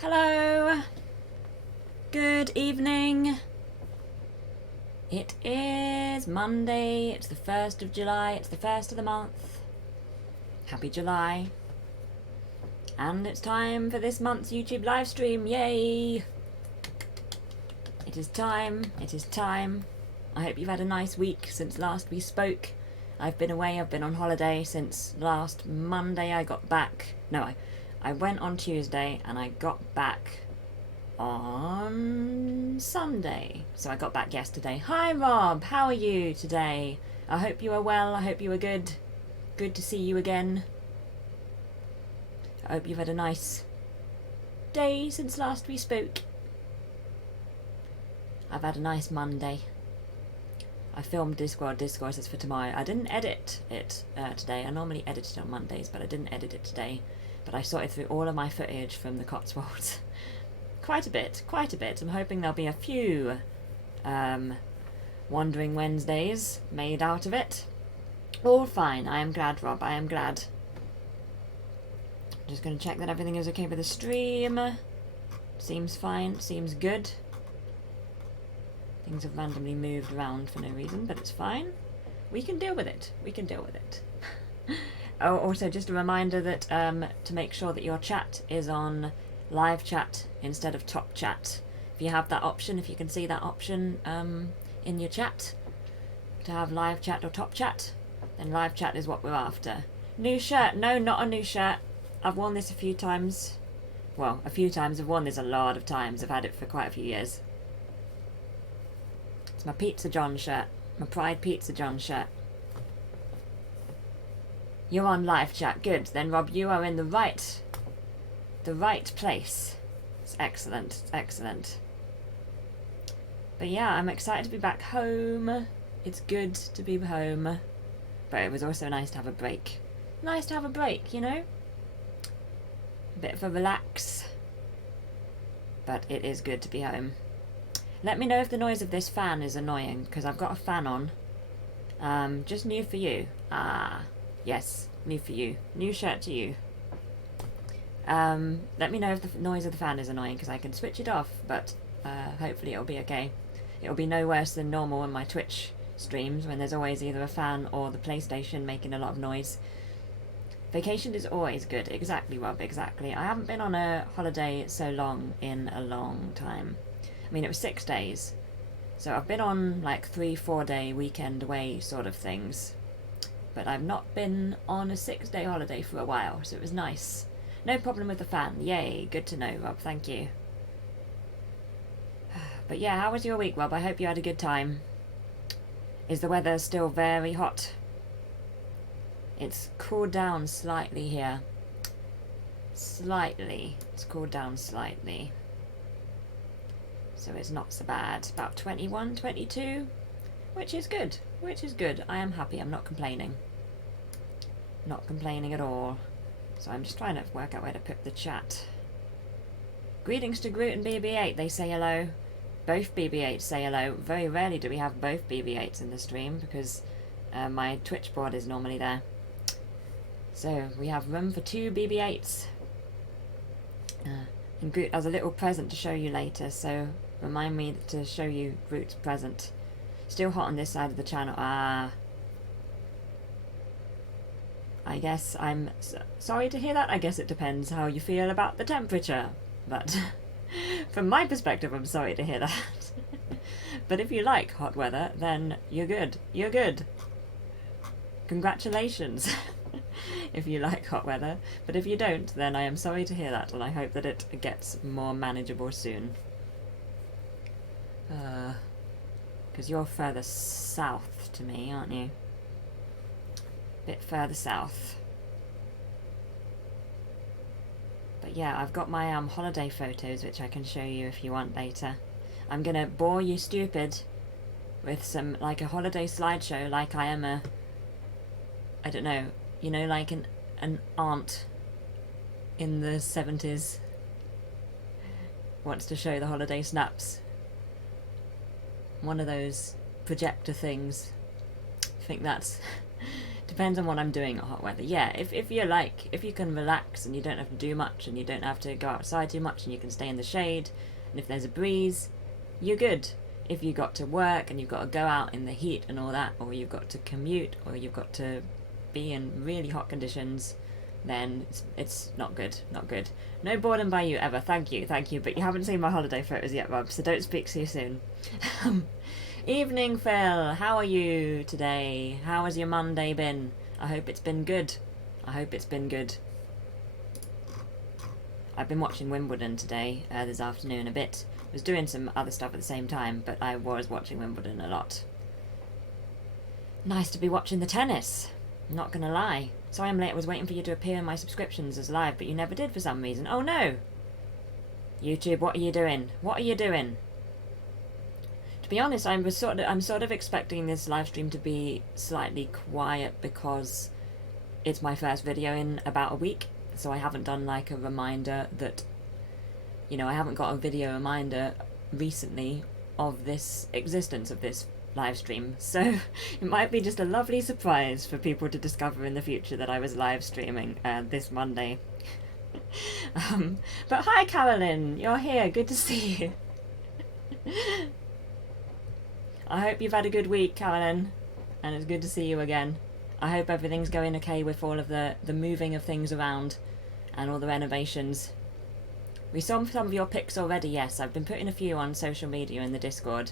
Hello, good evening. It is Monday, it's the 1st of July, it's the first of the month. Happy July. And it's time for this month's YouTube live stream, yay! It is time, it is time. I hope you've had a nice week since last we spoke. I've been away, I've been on holiday since last Monday I got back. No, I went on Tuesday and I got back on Sunday. So I got back yesterday. Hi Rob, how are you today? I hope you are well, I hope you are good. Good to see you again. I hope you've had a nice day since last we spoke. I've had a nice Monday. I filmed Discord Discourses for tomorrow. I didn't edit it today. I normally edit it on Mondays, but I didn't edit it today. But I sorted through all of my footage from the Cotswolds. Quite a bit, quite a bit. I'm hoping there'll be a few Wandering Wednesdays made out of it. All fine. I am glad, Rob. I am glad. Just going to check that everything is okay with the stream. Seems fine. Seems good. Things have randomly moved around for no reason, but it's fine. We can deal with it. We can deal with it. Oh, also just a reminder that to make sure that your chat is on live chat instead of top chat. If you have that option, if you can see that option in your chat, to have live chat or top chat, then live chat is what we're after. New shirt? No, not a new shirt. I've worn this a few times. Well, a few times. I've worn this a lot of times. I've had it for quite a few years. It's my Pizza John shirt. My Pride Pizza John shirt. You're on live chat. Good. Then, Rob, you are in the right place. It's excellent. It's excellent. But yeah, I'm excited to be back home. It's good to be home. But it was also nice to have a break. Nice to have a break, you know? A bit of a relax. But it is good to be home. Let me know if the noise of this fan is annoying, because I've got a fan on. Just new for you. Ah, yes, new for you. New shirt to you. Let me know if the noise of the fan is annoying, because I can switch it off, but hopefully it'll be okay. It'll be no worse than normal in my Twitch streams, when there's always either a fan or the PlayStation making a lot of noise. Vacation is always good. Exactly, Rob, exactly. I haven't been on a holiday so long in a long time. I mean, it was 6 days. So I've been on like 3-4 day weekend away sort of things. But I've not been on a 6-day holiday for a while, so it was nice. No problem with the fan. Yay, good to know, Rob, thank you. But yeah, how was your week, Rob? I hope you had a good time. Is the weather still very hot? It's cooled down slightly here. Slightly. It's cooled down slightly. So it's not so bad. About 21, 22, which is good. Which is good. I am happy. I'm not complaining. Not complaining at all. So I'm just trying to work out where to put the chat. Greetings to Groot and BB8. They say hello. Both BB8s say hello. Very rarely do we have both BB8s in the stream because my Twitch board is normally there. So we have room for 2 BB8s. And Groot has a little present to show you later, so remind me to show you Groot's present. Still hot on this side of the channel. Ah. I guess I'm sorry to hear that. I guess it depends how you feel about the temperature. But from my perspective, I'm sorry to hear that. But if you like hot weather, then you're good. You're good. Congratulations. If you like hot weather. But if you don't, then I am sorry to hear that, and I hope that it gets more manageable soon. Because you're further south to me, aren't you? Bit further south. But yeah, I've got my holiday photos, which I can show you if you want later. I'm gonna bore you stupid with some, like, a holiday slideshow, like I am a, I don't know, you know, like an aunt in the 70s wants to show the holiday snaps. One of those projector things. I think that's depends on what I'm doing at hot weather. Yeah, if you're like, if you can relax and you don't have to do much and you don't have to go outside too much and you can stay in the shade, and if there's a breeze, you're good. If you got to work and you've got to go out in the heat and all that, or you've got to commute, or you've got to be in really hot conditions, then it's not good, not good. No boredom by you ever, thank you, but you haven't seen my holiday photos yet, Rob, so don't speak too soon. Evening, Phil, how are you today? How has your Monday been? I hope it's been good. I hope it's been good. I've been watching Wimbledon today, this afternoon a bit. I was doing some other stuff at the same time, but I was watching Wimbledon a lot. Nice to be watching the tennis, not gonna lie. Sorry I'm late, I was waiting for you to appear in my subscriptions as live, but you never did for some reason. Oh no! YouTube, what are you doing? What are you doing? To be honest, I'm sort of expecting this live stream to be slightly quiet because it's my first video in about a week, so I haven't done like a reminder that, you know, I haven't got a video reminder recently of this existence of this live stream, so it might be just a lovely surprise for people to discover in the future that I was live streaming this Monday. But hi Carolyn, you're here, good to see you. I hope you've had a good week, Carolyn, and it's good to see you again. I hope everything's going okay with all of the moving of things around and all the renovations. We saw some of your pics already, yes. I've been putting a few on social media in the Discord.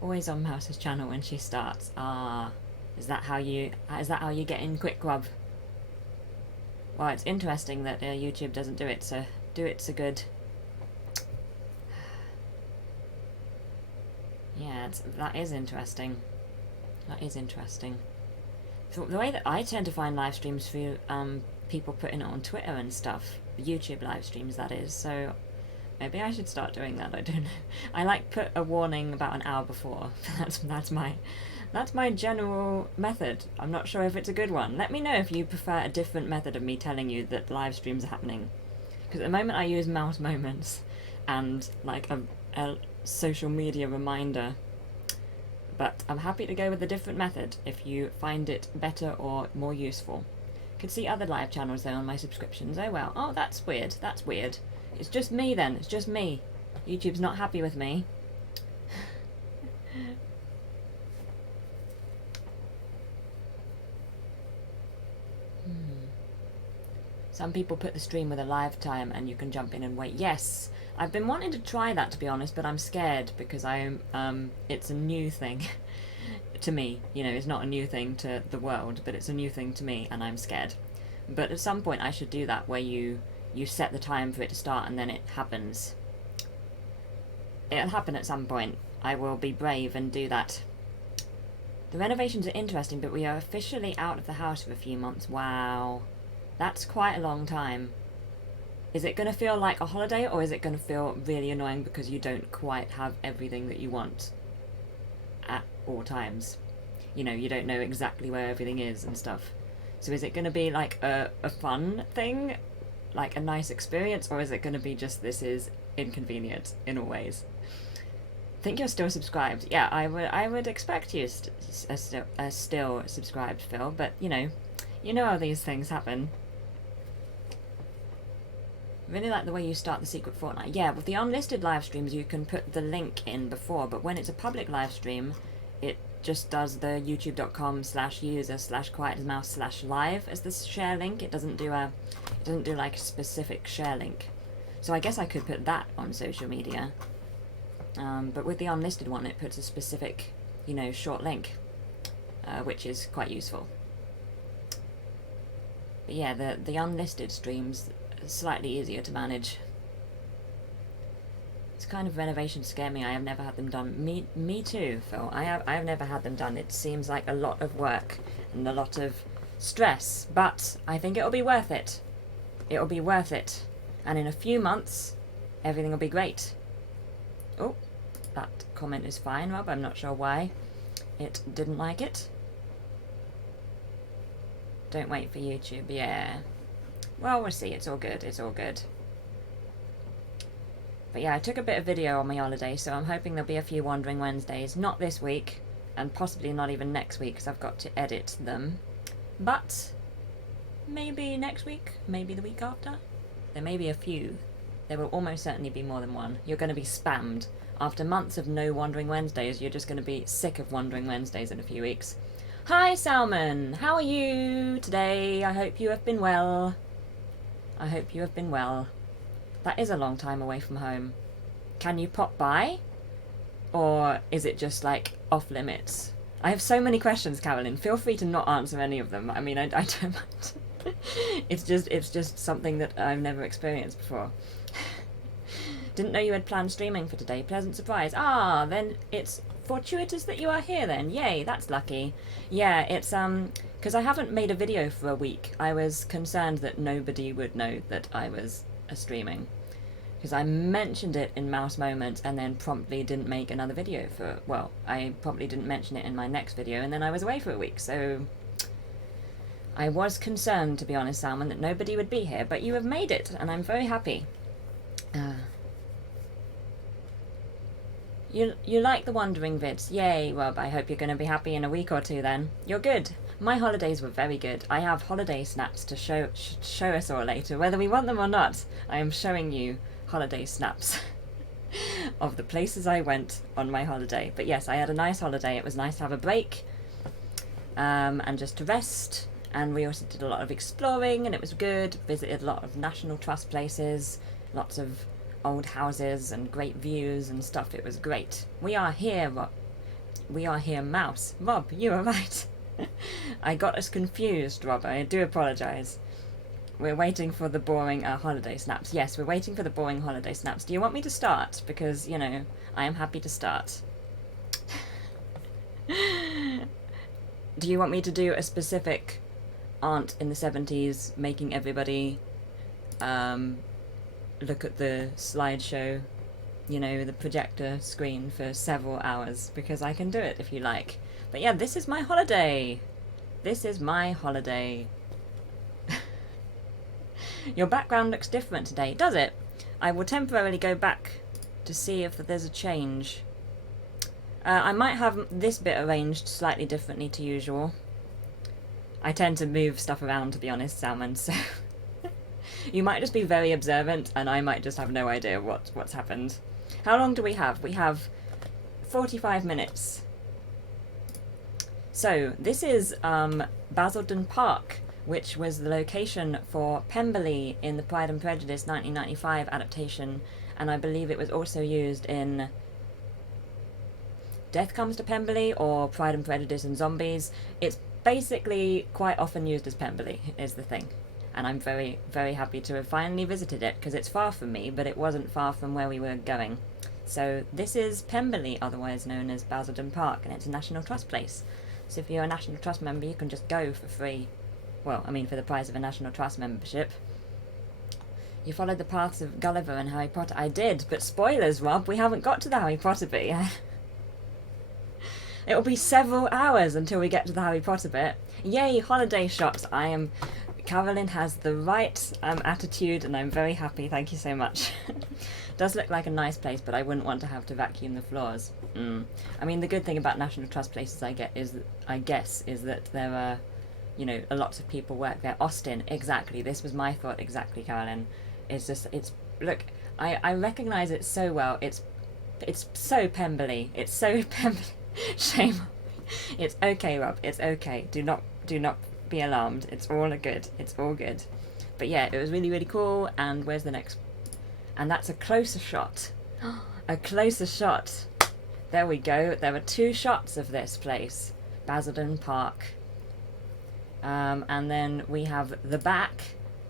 Always on Mouse's channel when she starts. Ah, is that how you get in quick, Rob? Well, it's interesting that YouTube doesn't do it so good. Yeah, that is interesting. That is interesting. So the way that I tend to find live streams through people putting it on Twitter and stuff, YouTube live streams that is, so maybe I should start doing that, I don't know. I like put a warning about an hour before. That's my general method. I'm not sure if it's a good one. Let me know if you prefer a different method of me telling you that live streams are happening. Because at the moment I use mouse moments and like a social media reminder, but I'm happy to go with a different method if you find it better or more useful. Could see other live channels though on my subscriptions. Oh well. Oh, that's weird. That's weird. It's just me then. It's just me. YouTube's not happy with me. Some people put the stream with a live time and you can jump in and wait. Yes, I've been wanting to try that, to be honest, but I'm scared because it's a new thing to me. You know, it's not a new thing to the world, but it's a new thing to me and I'm scared. But at some point I should do that where you set the time for it to start and then it happens. It'll happen at some point. I will be brave and do that. The renovations are interesting, but we are officially out of the house for a few months. Wow. That's quite a long time. Is it going to feel like a holiday, or is it going to feel really annoying because you don't quite have everything that you want at all times? You know, you don't know exactly where everything is and stuff. So is it going to be like a fun thing, like a nice experience, or is it going to be just this is inconvenient in all ways? I think you're still subscribed. Yeah, I would expect you still subscribed, Phil, but you know how these things happen. Really like the way you start the secret Fortnite. Yeah, with the unlisted live streams you can put the link in before, but when it's a public live stream, it just does the youtube.com/user/quietmouse/live as the share link. It doesn't do like a specific share link. So I guess I could put that on social media. But with the unlisted one, it puts a specific, short link, which is quite useful. But yeah, the unlisted streams are slightly easier to manage. This kind of renovations scare me. I have never had them done. Me too, Phil. I have never had them done. It seems like a lot of work and a lot of stress, but I think it'll be worth it. It'll be worth it. And in a few months, everything will be great. Oh, that comment is fine, Rob. I'm not sure why it didn't like it. Don't wait for YouTube, yeah. Well, we'll see. It's all good. It's all good. But yeah, I took a bit of video on my holiday, so I'm hoping there'll be a few Wandering Wednesdays. Not this week. and possibly not even next week because I've got to edit them. But maybe next week, maybe the week after. There may be a few. There will almost certainly be more than one. You're going to be spammed. After months of no Wandering Wednesdays, you're just going to be sick of Wandering Wednesdays in a few weeks. Hi Salmon, how are you today? I hope you have been well. I hope you have been well. That is a long time away from home. Can you pop by? Or is it just like off limits? I have so many questions, Carolyn. Feel free to not answer any of them. I mean, I don't mind. It's just something that I've never experienced before. Didn't know you had planned streaming for today. Pleasant surprise. Ah, then it's fortuitous that you are here then. Yay, that's lucky. Yeah, it's because I haven't made a video for a week. I was concerned that nobody would know that I was streaming. Because I mentioned it in Mouse Moments and then promptly didn't make another video for, well, I probably didn't mention it in my next video and then I was away for a week, so I was concerned, to be honest, Salmon, that nobody would be here, but you have made it, and I'm very happy. You like the Wandering vids? Yay, Rob, I hope you're going to be happy in a week or two then. You're good. My holidays were very good. I have holiday snaps to show us all later, whether we want them or not. I am showing you holiday snaps of the places I went on my holiday. But yes, I had a nice holiday. It was nice to have a break and just to rest. And we also did a lot of exploring and it was good. Visited a lot of National Trust places, lots of old houses and great views and stuff. It was great. We are here, Rob. We are here, Mouse. Rob, you are right. I got us confused, Rob. I do apologise. We're waiting for the boring holiday snaps. Yes, we're waiting for the boring holiday snaps. Do you want me to start? Because, you know, I am happy to start. Do you want me to do a specific aunt in the 70s making everybody look at the slideshow, you know, the projector screen for several hours? Because I can do it if you like. But yeah, this is my holiday. This is my holiday. Your background looks different today, does it? I will temporarily go back to see if there's a change. I might have this bit arranged slightly differently to usual. I tend to move stuff around, to be honest, Salmon, so you might just be very observant and I might just have no idea what's happened. How long do we have? We have 45 minutes. So this is Basildon Park, which was the location for Pemberley in the Pride and Prejudice 1995 adaptation, and I believe it was also used in Death Comes to Pemberley or Pride and Prejudice and Zombies. It's basically quite often used as Pemberley, is the thing. And I'm very, very happy to have finally visited it, because it's far from me, but it wasn't far from where we were going. So this is Pemberley, otherwise known as Basildon Park, and it's a National Trust place. So if you're a National Trust member, you can just go for free. Well, I mean, for the price of a National Trust membership. You followed the paths of Gulliver and Harry Potter. I did, but spoilers, Rob, we haven't got to the Harry Potter bit yet. It will be several hours until we get to the Harry Potter bit. Yay, holiday shots. Carolyn has the right attitude, and I'm very happy. Thank you so much. Does look like a nice place, but I wouldn't want to have to vacuum the floors. I mean, the good thing about National Trust places, I guess, is that there are, you know, lots of people work there. Austin, exactly. This was my thought exactly, Carolyn. Look, I recognise it so well. It's so Pemberley. It's so Pemberley. Shame. It's okay, Rob. It's okay. Do not be alarmed. It's all good. It's all good. But yeah, it was really, really cool. And where's the next? And that's a closer shot. A closer shot. There we go. There were 2 shots of this place, Basildon Park. And then we have the back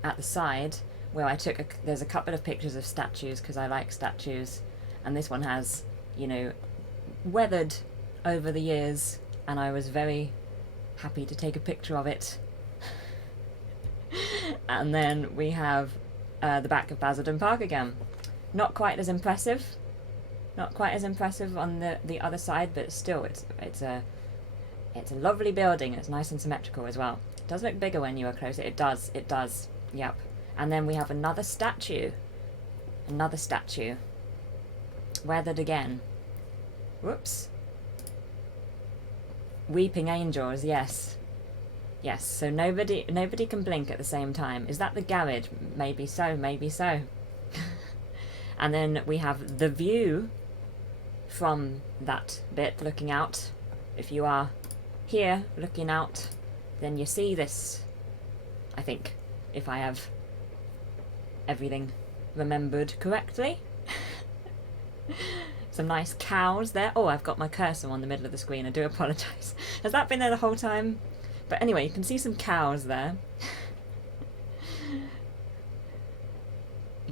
at the side where I took there's a couple of pictures of statues because I like statues, and this one has, you know, weathered over the years, and I was very happy to take a picture of it. And then we have the back of Basildon Park again. Not quite as impressive on the other side, but still it's a lovely building. It's nice and symmetrical as well. It does look bigger when you are closer. It does, yep. And then we have another statue. Weathered again. Whoops. Weeping angels, yes. Yes, so nobody can blink at the same time. Is that the garage? Maybe so, maybe so. And then we have the view from that bit looking out. If you are here looking out, then you see this, I think, if I have everything remembered correctly. Some nice cows there. Oh, I've got my cursor on the middle of the screen. I do apologise. Has that been there the whole time? But anyway, you can see some cows there.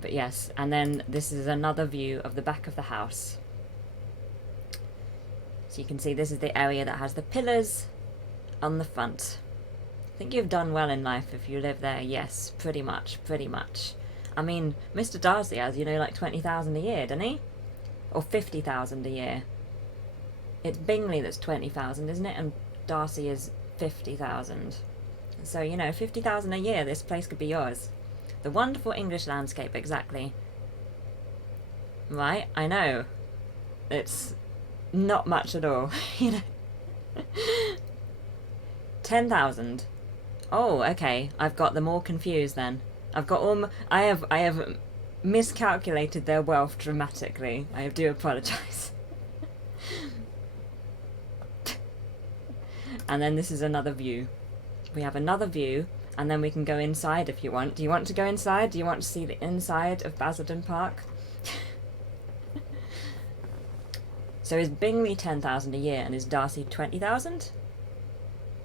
But yes, and then this is another view of the back of the house. So you can see this is the area that has the pillars on the front. I think you've done well in life if you live there. Yes, pretty much, pretty much. I mean, Mr. Darcy has, you know, like 20,000 a year, doesn't he? Or 50,000 a year. It's Bingley that's 20,000, isn't it? And Darcy is 50,000. So, you know, 50,000 a year, this place could be yours. The wonderful English landscape, exactly. Right, I know. It's not much at all, you know. 10,000. Oh, okay. I've got them all confused then. I've got all. I have miscalculated their wealth dramatically. I do apologise. And then this is another view. We have another view, and then we can go inside if you want. Do you want to go inside? Do you want to see the inside of Basildon Park? So is Bingley 10,000 a year, and is Darcy 20,000?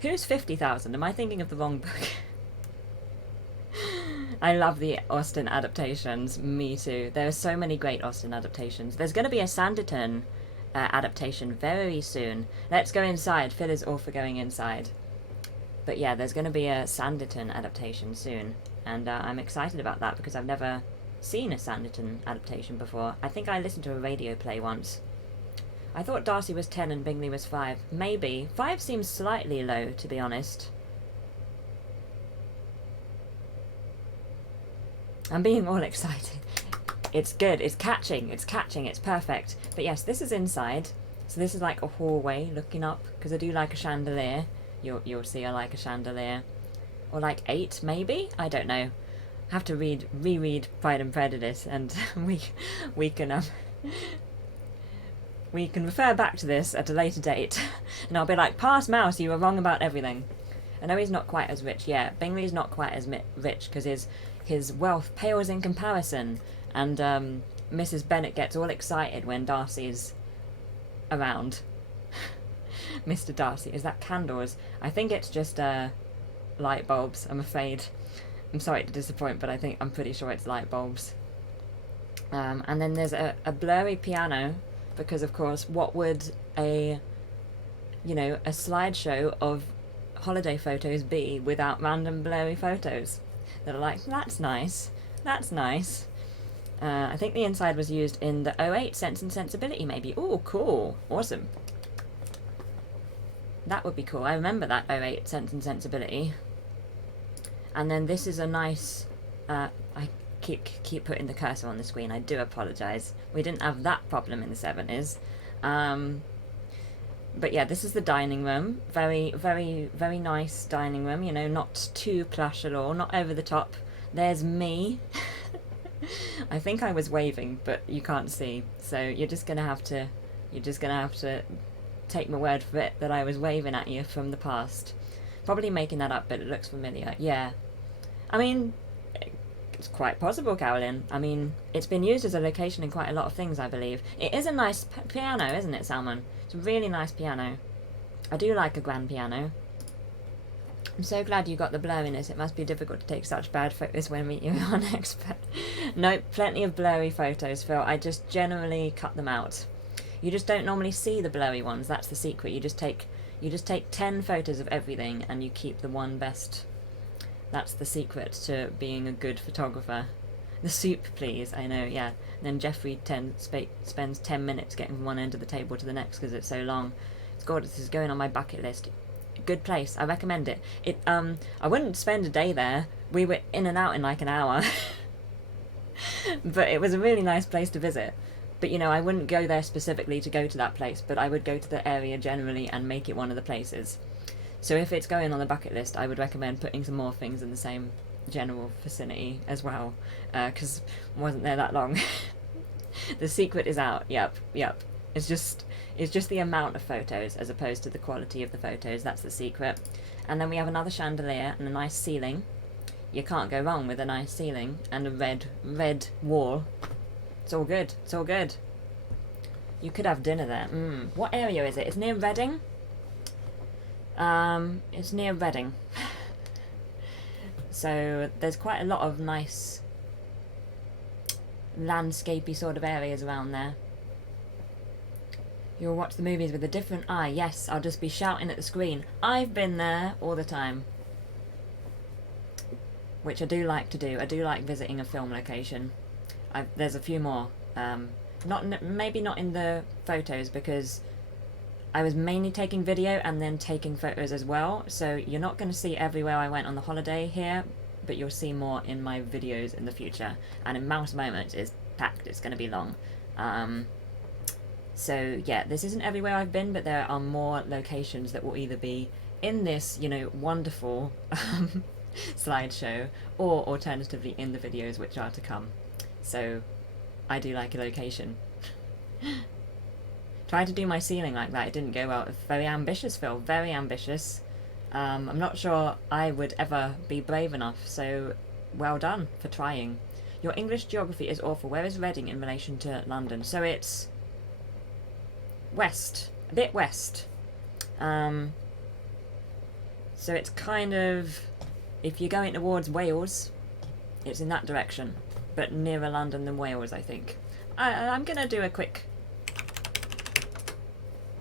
Who's 50,000? Am I thinking of the wrong book? I love the Austen adaptations. Me too. There are so many great Austen adaptations. There's going to be a Sanditon adaptation very soon. Let's go inside. Phil is all for going inside. But yeah, there's going to be a Sanditon adaptation soon. And I'm excited about that because I've never seen a Sanditon adaptation before. I think I listened to a radio play once. I thought Darcy was 10 and Bingley was 5. Maybe. 5 seems slightly low, to be honest. I'm being all excited. It's good. It's catching. It's catching. It's perfect. But yes, this is inside. So this is like a hallway looking up, because I do like a chandelier. You'll see I like a chandelier. Or like 8, maybe? I don't know. I have to reread Pride and Prejudice, and we can refer back to this at a later date. And I'll be like, Pass Mouse, you were wrong about everything. I know he's not quite as rich. Yeah, Bingley's not quite as rich because his wealth pales in comparison. And Mrs. Bennet gets all excited when Darcy's around. Mr. Darcy, is that candles? I think it's just light bulbs, I'm afraid. I'm sorry to disappoint, but I'm pretty sure it's light bulbs. And then there's a blurry piano, because of course, what would a slideshow of holiday photos be without random blurry photos that are like, that's nice, that's nice. I think the inside was used in the '08 Sense and Sensibility, maybe. Oh, cool, awesome. That would be cool. I remember that '08 Sense and Sensibility. And then this is a nice. I keep putting the cursor on the screen. I do apologise. We didn't have that problem in the '70s. But yeah, this is the dining room. Very, very, very nice dining room. You know, not too plush at all. Not over the top. There's me. I think I was waving, but you can't see. So you're just gonna have to take my word for it that I was waving at you from the past. Probably making that up, but it looks familiar. Yeah. I mean, it's quite possible, Carolyn. I mean, it's been used as a location in quite a lot of things, I believe. It is a nice piano, isn't it, Salmon? It's a really nice piano. I do like a grand piano. I'm so glad you got the blurriness. It must be difficult to take such bad photos when you're an expert. No, plenty of blurry photos, Phil. I just generally cut them out. You just don't normally see the blurry ones. That's the secret. You just take 10 photos of everything and you keep the one best. That's the secret to being a good photographer. The soup, please. I know, yeah. And then Jeffrey spends 10 minutes getting from one end of the table to the next because it's so long. It's gorgeous. This is going on my bucket list. Good place. I recommend it. I wouldn't spend a day there. We were in and out in like an hour. But it was a really nice place to visit. But you know, I wouldn't go there specifically to go to that place, but I would go to the area generally and make it one of the places. So if it's going on the bucket list, I would recommend putting some more things in the same general vicinity as well, because I wasn't there that long. The secret is out. Yep. It's just the amount of photos as opposed to the quality of the photos. That's the secret. And then we have another chandelier and a nice ceiling. You can't go wrong with a nice ceiling and a red wall. It's all good. It's all good. You could have dinner there. What area is it? It's near Reading. It's near Reading. So there's quite a lot of nice landscapey sort of areas around there. You'll watch the movies with a different eye. Yes, I'll just be shouting at the screen. I've been there all the time. Which I do like to do. I do like visiting a film location. There's a few more. Maybe not in the photos, because I was mainly taking video and then taking photos as well. So you're not going to see everywhere I went on the holiday here, but you'll see more in my videos in the future. And in Mouse Moments is packed. It's going to be long. So yeah, this isn't everywhere I've been, but there are more locations that will either be in this, you know, wonderful slideshow, or alternatively in the videos which are to come. So I do like a location. Tried to do my ceiling like that, it didn't go well. Very ambitious, Phil, very ambitious. I'm not sure I would ever be brave enough, so well done for trying. Your English geography is awful. Where is Reading in relation to London? So it's west, a bit west. So it's kind of, if you're going towards Wales, it's in that direction, but nearer London than Wales, I think. I'm going to do a quick...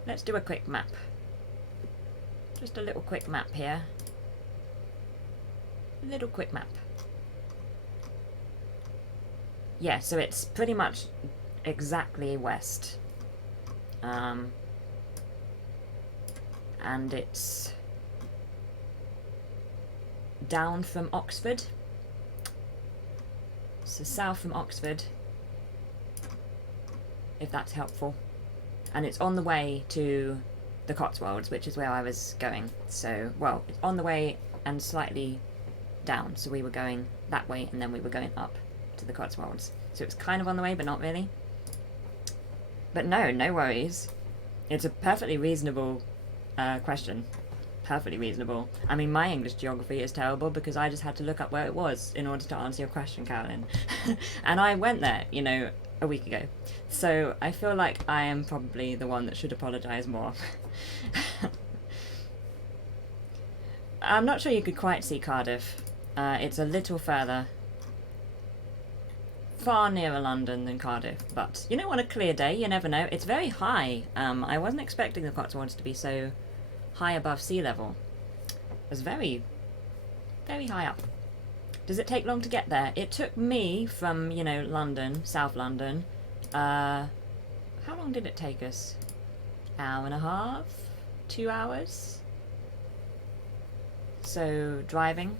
Let's do a quick map. Just a little quick map here. A little quick map. Yeah, so it's pretty much exactly west. And it's down from Oxford. So south from Oxford, if that's helpful. And it's on the way to the Cotswolds, which is where I was going. So, well, it's on the way and slightly down. So we were going that way and then we were going up to the Cotswolds. So it's kind of on the way, but not really. But no worries. It's a perfectly reasonable question. Perfectly reasonable. I mean, my English geography is terrible because I just had to look up where it was in order to answer your question, Carolyn. And I went there, you know, a week ago. So I feel like I am probably the one that should apologise more. I'm not sure you could quite see Cardiff. It's a little further. Far nearer London than Cardiff, but you know, on a clear day, you never know. It's very high. I wasn't expecting the Cotswolds to be so high above sea level. It was very, very high up. Does it take long to get there? It took me from, you know, London, South London. How long did it take us? Hour and a half? 2 hours? So, driving.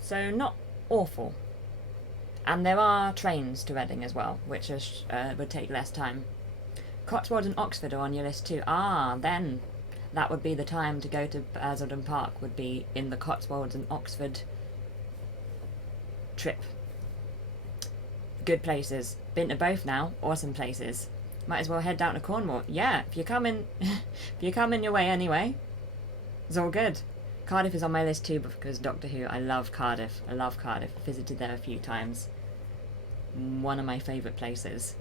So, not awful. And there are trains to Reading as well, which would take less time. Cotswolds and Oxford are on your list too. Ah, then that would be the time to go to Basildon Park, would be in the Cotswolds and Oxford trip. Good places. Been to both now. Awesome places. Might as well head down to Cornwall. Yeah, if you're coming, if you're coming your way anyway, it's all good. Cardiff is on my list too because Doctor Who. I love Cardiff. I love Cardiff. Visited there a few times. One of my favourite places.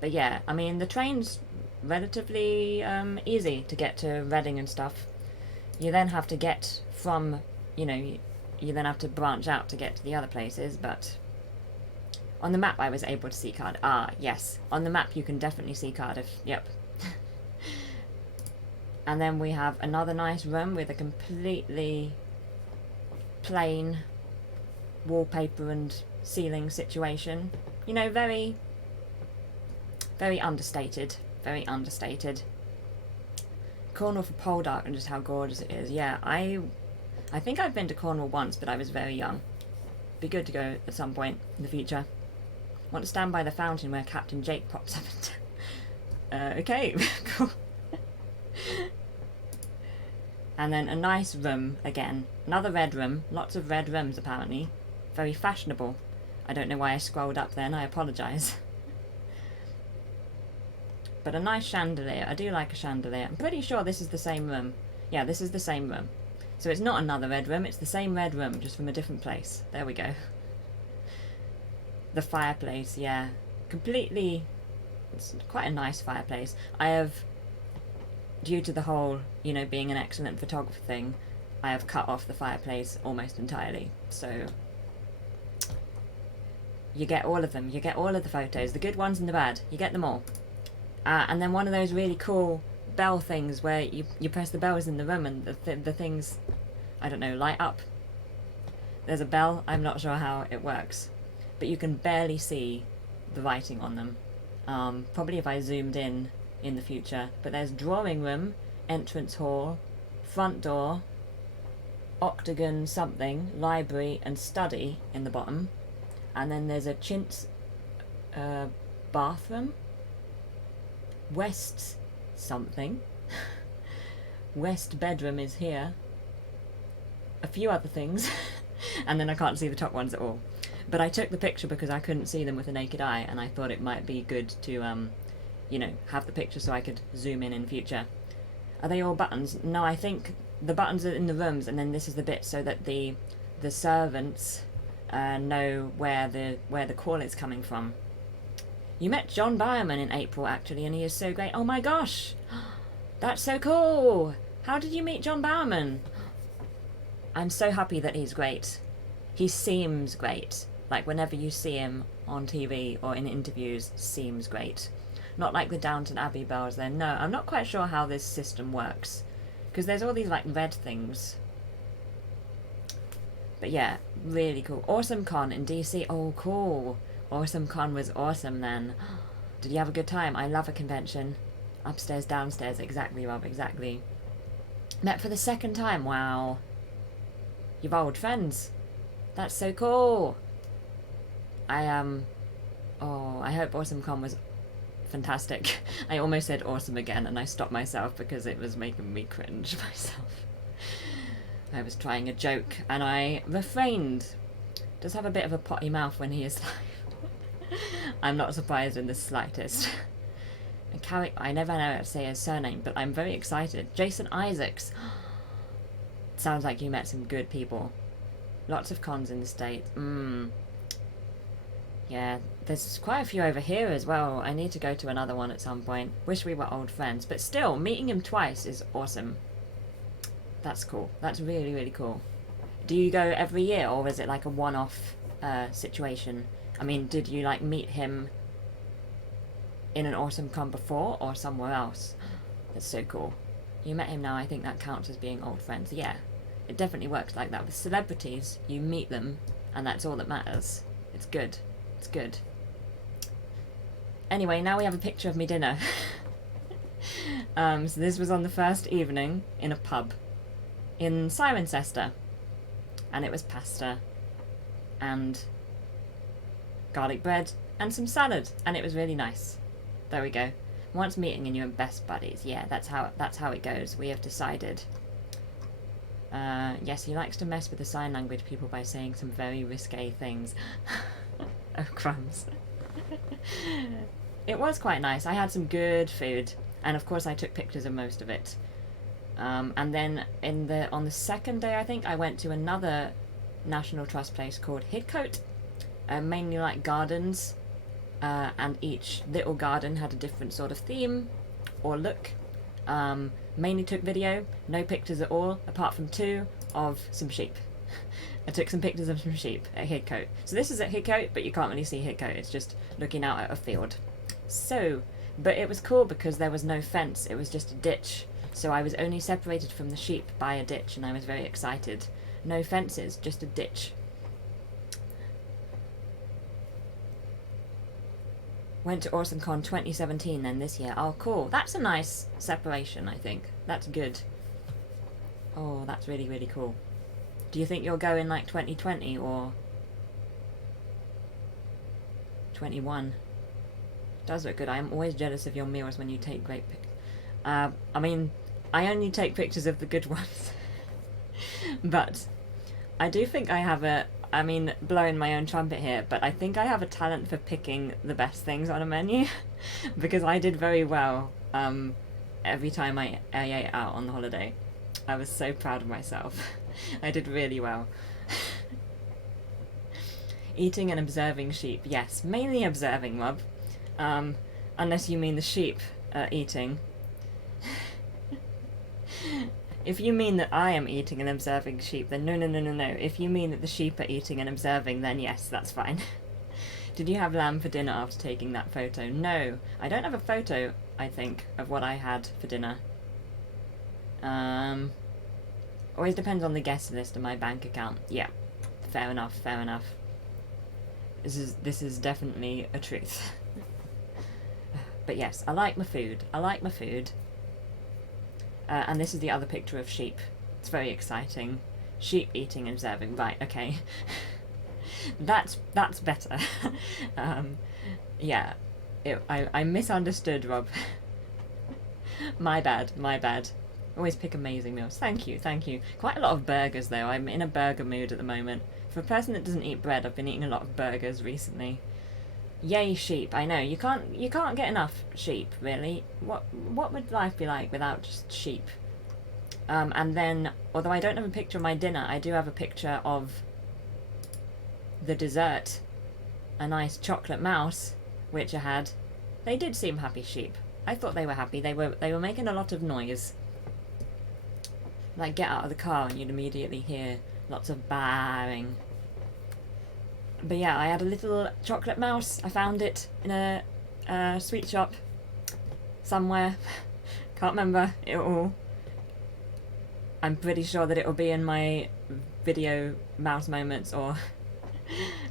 But yeah, I mean, the train's relatively easy to get to Reading and stuff. You then have to get from, you know, you then have to branch out to get to the other places, but on the map I was able to see Cardiff. Ah, yes. On the map you can definitely see Cardiff. Yep. And then we have another nice room with a completely plain wallpaper and ceiling situation. You know, very, very understated. Very understated. Cornwall for Poldark and just how gorgeous it is. Yeah, I think I've been to Cornwall once, but I was very young. Be good to go at some point in the future. Want to stand by the fountain where Captain Jake pops up and okay, cool. And then a nice room again. Another red room. Lots of red rooms apparently. Very fashionable. I don't know why I scrolled up then, I apologise. But a nice chandelier. I do like a chandelier. I'm pretty sure this is the same room. Yeah, this is the same room. So it's not another red room, it's the same red room, just from a different place. There we go. The fireplace, yeah. Completely... It's quite a nice fireplace. I have, due to the whole, you know, being an excellent photographer thing, I have cut off the fireplace almost entirely. So... you get all of them. You get all of the photos. The good ones and the bad. You get them all. And then one of those really cool bell things where you press the bells in the room and the things, I don't know, light up. There's a bell. I'm not sure how it works. But you can barely see the writing on them. Probably if I zoomed in the future. But there's drawing room, entrance hall, front door, octagon something, library and study in the bottom. And then there's a chintz bathroom. West something. West bedroom is here. A few other things. And then I can't see the top ones at all. But I took the picture because I couldn't see them with the naked eye, and I thought it might be good to, you know, have the picture so I could zoom in future. Are they all buttons? No, I think the buttons are in the rooms, and then this is the bit so that the servants know where the call is coming from. You met John Barrowman in April, actually, and he is so great. Oh my gosh! That's so cool! How did you meet John Barrowman? I'm so happy that he's great. He seems great. Like, whenever you see him on TV or in interviews, seems great. Not like the Downton Abbey bells then. No, I'm not quite sure how this system works. Because there's all these, like, red things. But yeah, really cool. Awesome Con in DC. Oh, cool. Awesome Con was awesome then. Did you have a good time? I love a convention. Upstairs, downstairs. Exactly, Rob. Exactly. Met for the second time. Wow. You've old friends. That's so cool. I hope Awesome Con was fantastic. I almost said awesome again and I stopped myself because it was making me cringe myself. I was trying a joke and I refrained. Does have a bit of a potty mouth when he is live. I'm not surprised in the slightest. And Carrick, I never know how to say his surname, but I'm very excited. Jason Isaacs. Sounds like you met some good people. Lots of cons in the States. Yeah, there's quite a few over here as well. I need to go to another one at some point. Wish we were old friends. But still, meeting him twice is awesome. That's cool. That's really, really cool. Do you go every year, or is it like a one-off situation? I mean, did you like meet him in an awesome con before, or somewhere else? That's so cool. You met him now, I think that counts as being old friends. Yeah, it definitely works like that. With celebrities, you meet them, and that's all that matters. It's good. It's good. Anyway, now we have a picture of me dinner. So this was on the first evening in a pub in Cirencester. And it was pasta and garlic bread and some salad, and it was really nice. There we go. Once meeting and you're best buddies. Yeah, that's how it goes. We have decided. Yes, he likes to mess with the sign language people by saying some very risque things. Oh, crumbs. It was quite nice. I had some good food, and of course I took pictures of most of it. And then on the second day, I think, I went to another National Trust place called Hidcote. Mainly like gardens, and each little garden had a different sort of theme or look. Mainly took video, no pictures at all, apart from 2 of some sheep. I took some pictures of some sheep at Hidcote. So this is at Hidcote, but you can't really see Hidcote, it's just looking out at a field. So, but it was cool because there was no fence, it was just a ditch. So I was only separated from the sheep by a ditch, and I was very excited. No fences, just a ditch. Went to AwesomeCon 2017 then this year. Oh, cool. That's a nice separation, I think. That's good. Oh, that's really, really cool. Do you think you'll go in like 2020 or 21. Does look good. I am always jealous of your meals when you take great pictures. I mean, I only take pictures of the good ones. But I do think I have I mean, blowing my own trumpet here, but I think I have a talent for picking the best things on a menu. Because I did very well every time I ate out on the holiday. I was so proud of myself. I did really well. Eating and observing sheep. Yes, mainly observing, Rob. Unless you mean the sheep eating. If you mean that I am eating and observing sheep, then no. If you mean that the sheep are eating and observing, then yes, that's fine. Did you have lamb for dinner after taking that photo? No, I don't have a photo, I think, of what I had for dinner. Always depends on the guest list and my bank account. Yeah, fair enough. This is definitely a truth. But yes, I like my food. And this is the other picture of sheep. It's very exciting. Sheep eating and observing. Right, okay. That's better. Yeah. I misunderstood, Rob. My bad. Always pick amazing meals. Thank you. Quite a lot of burgers, though. I'm in a burger mood at the moment. For a person that doesn't eat bread, I've been eating a lot of burgers recently. Yay, sheep! I know you can't get enough sheep, really. What would life be like without just sheep? And then, although I don't have a picture of my dinner, I do have a picture of the dessert. A nice chocolate mouse, which I had. They did seem happy sheep. I thought they were happy. They were making a lot of noise. Like, get out of the car and you'd immediately hear lots of baaing. But yeah, I had a little chocolate mouse. I found it in a sweet shop somewhere. Can't remember it all. I'm pretty sure that it will be in my video mouse moments or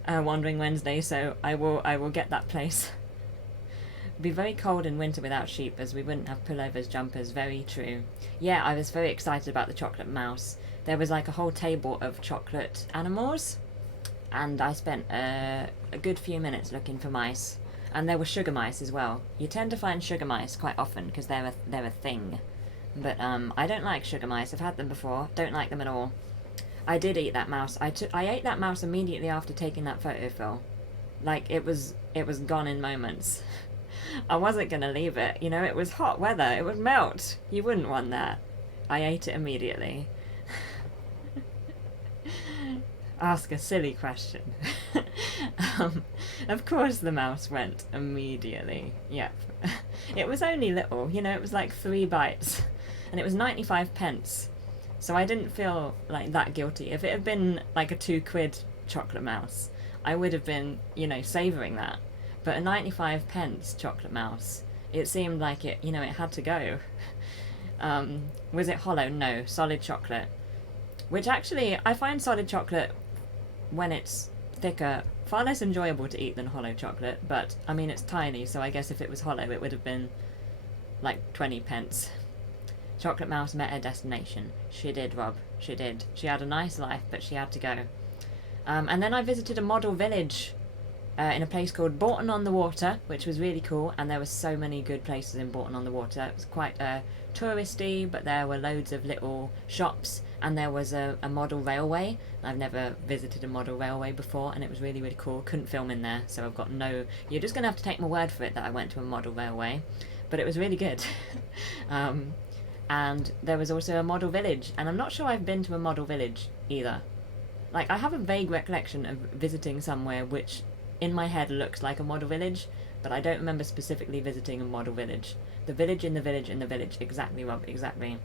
Wandering Wednesday, so I will get that place. It'd be very cold in winter without sheep, as we wouldn't have pullovers, jumpers. Very true. Yeah, I was very excited about the chocolate mouse. There was like a whole table of chocolate animals, and I spent a good few minutes looking for mice. And there were sugar mice as well. You tend to find sugar mice quite often because they're a thing. But I don't like sugar mice. I've had them before. Don't like them at all. I did eat that mouse. I ate that mouse immediately after taking that photo, Phil. Like, it was gone in moments. I wasn't going to leave it. You know, it was hot weather. It would melt. You wouldn't want that. I ate it immediately. Ask a silly question. Of course the mouse went immediately. Yep. It was only little. You know, it was like 3 bites. And it was 95 pence. So I didn't feel like that guilty. If it had been like a £2 chocolate mouse, I would have been, you know, savouring that. But a 95 pence chocolate mouse, it seemed like it, you know, it had to go. Was it hollow? No, solid chocolate. Which actually, I find solid chocolate, when it's thicker, far less enjoyable to eat than hollow chocolate. But, I mean, it's tiny, so I guess if it was hollow, it would have been like 20 pence. Chocolate mouse met her destination. She did, Rob. She did. She had a nice life, but she had to go. And then I visited a model village in a place called Bourton-on-the-Water, which was really cool, and there were so many good places in Bourton-on-the-Water. It was quite touristy, but there were loads of little shops, and there was a model railway. I've never visited a model railway before, and it was really, really cool. Couldn't film in there, so I've got no... You're just going to have to take my word for it that I went to a model railway, but it was really good. And there was also a model village, and I'm not sure I've been to a model village either. Like, I have a vague recollection of visiting somewhere which, in my head, looks like a model village, but I don't remember specifically visiting a model village. The village in the village in the village. Exactly, Rob, exactly.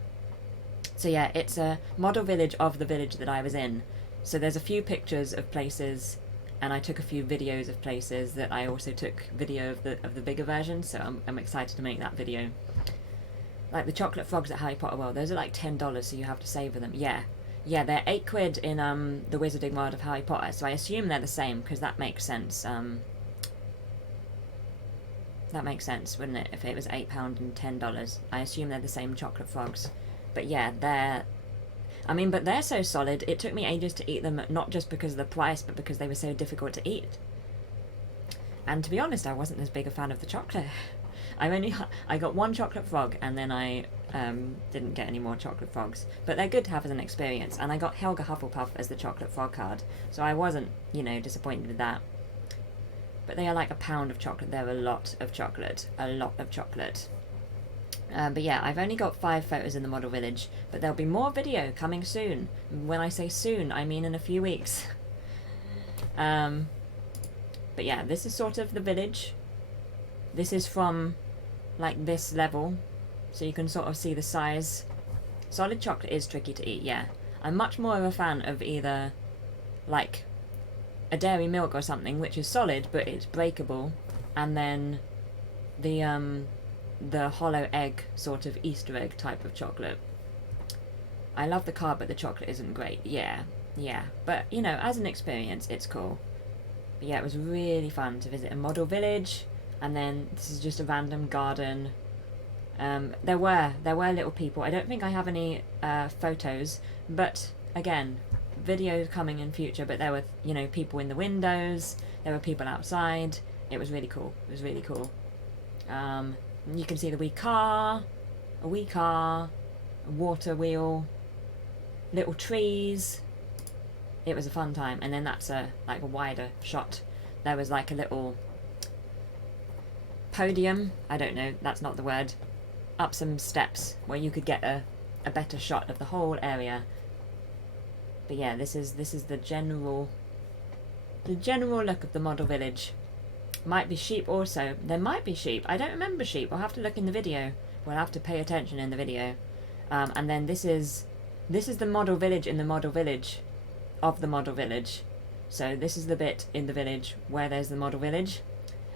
So yeah, it's a model village of the village that I was in. So there's a few pictures of places, and I took a few videos of places that I also took video of the bigger version, so I'm excited to make that video. Like the chocolate frogs at Harry Potter World, those are like $10, so you have to savour them. Yeah, they're £8 in the Wizarding World of Harry Potter, so I assume they're the same, because that makes sense. That makes sense, wouldn't it, if it was £8 and $10? I assume they're the same chocolate frogs. But yeah, but they're so solid, it took me ages to eat them, not just because of the price, but because they were so difficult to eat. And to be honest, I wasn't as big a fan of the chocolate. I got one chocolate frog, and then I didn't get any more chocolate frogs. But they're good to have as an experience. And I got Helga Hufflepuff as the chocolate frog card, so I wasn't, disappointed with that. But they are like a pound of chocolate. They're a lot of chocolate. A lot of chocolate. But yeah, I've only got 5 photos in the model village, but there'll be more video coming soon. When I say soon, I mean in a few weeks. But yeah, this is sort of the village. This is from like this level, so you can sort of see the size. Solid chocolate is tricky to eat, yeah. I'm much more of a fan of either like a dairy milk or something, which is solid but it's breakable, and then the hollow egg sort of Easter egg type of chocolate. I love the card, but the chocolate isn't great. Yeah. But, as an experience, it's cool. But yeah, it was really fun to visit a model village, and then this is just a random garden. There were little people. I don't think I have any photos, but again, videos coming in future. But there were, people in the windows. There were people outside. It was really cool. You can see the wee car, a water wheel, little trees. It was a fun time. And then that's a wider shot. There was like a little podium, I don't know, that's not the word, up some steps where you could get a better shot of the whole area. But yeah, this is the general look of the model village. Might be sheep also. There might be sheep. I don't remember sheep. I'll have to look in the video. We'll have to pay attention in the video. And then this is the model village in the model village of the model village. So this is the bit in the village where there's the model village.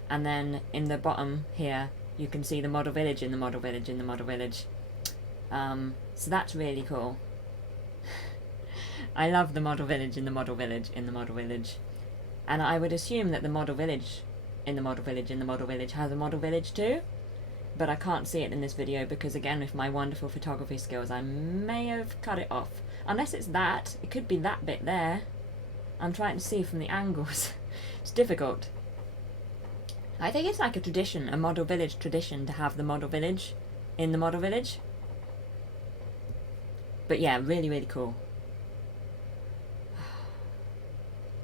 And then in the bottom here, you can see the model village in the model village in the model village. So that's really cool. I love the model village in the model village in the model village. And I would assume that the model village in the model village in the model village has a model village too, but I can't see it in this video because, again, with my wonderful photography skills, I may have cut it off. Unless it's that, it could be that bit there. I'm trying to see from the angles. It's difficult. I think it's like a tradition, a model village tradition, to have the model village in the model village. But yeah, really, really cool.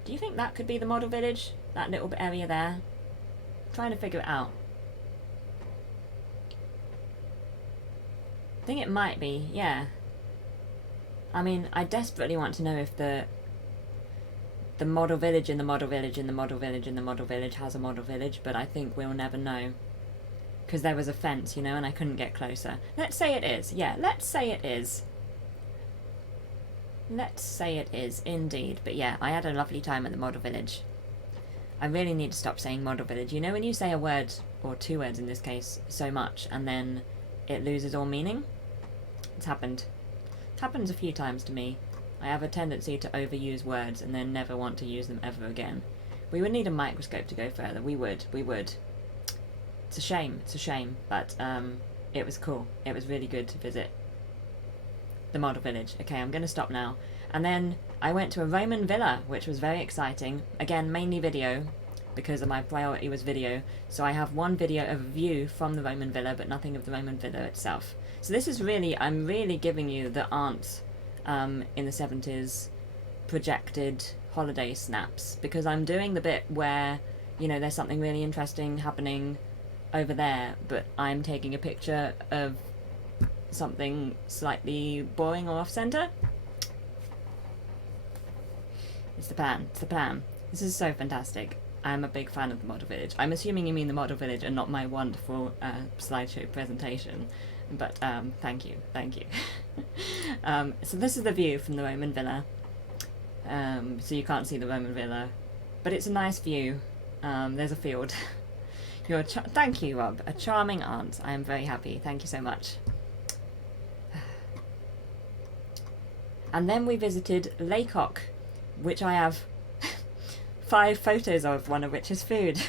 Do you think that could be the model village? That little area there? Trying to figure it out. I think it might be, yeah. I mean, I desperately want to know if the model village in the model village in the model village in the model village has a model village, but I think we'll never know. Because there was a fence, and I couldn't get closer. Let's say it is. Yeah, let's say it is. Let's say it is, indeed. But yeah, I had a lovely time at the model village. I really need to stop saying model village. When you say a word, or 2 words in this case, so much, and then it loses all meaning? It's happened. It happens a few times to me. I have a tendency to overuse words and then never want to use them ever again. We would need a microscope to go further. We would. It's a shame, but it was cool. It was really good to visit the model village. Okay, I'm going to stop now. And then I went to a Roman villa, which was very exciting. Again, mainly video, because my priority was video. So I have one video of a view from the Roman villa, but nothing of the Roman villa itself. So this is really, I'm really giving you the aunt in the 70s projected holiday snaps, because I'm doing the bit where, there's something really interesting happening over there, but I'm taking a picture of something slightly boring or off-center. It's the plan. This is so fantastic. I'm a big fan of the model village. I'm assuming you mean the model village and not my wonderful slideshow presentation. But thank you. So this is the view from the Roman villa. So you can't see the Roman villa, but it's a nice view. There's a field. Thank you, Rob. A charming aunt. I am very happy. Thank you so much. And then we visited Laycock, which I have 5 photos of, one of which is food.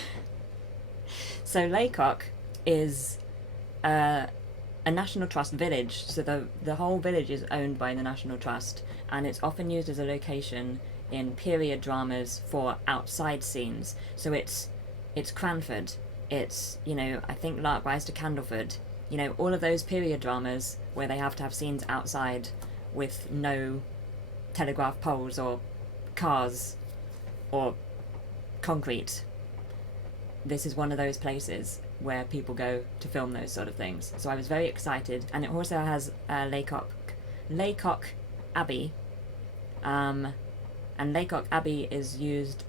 So Laycock is a National Trust village, so the whole village is owned by the National Trust, and it's often used as a location in period dramas for outside scenes. So it's it's Cranford, it's, you know, I think Larkwise to Candleford, you know, all of those period dramas where they have to have scenes outside with no telegraph poles or cars or concrete. This is one of those places where people go to film those sort of things. So I was very excited, and it also has Laycock Abbey, and Laycock Abbey is used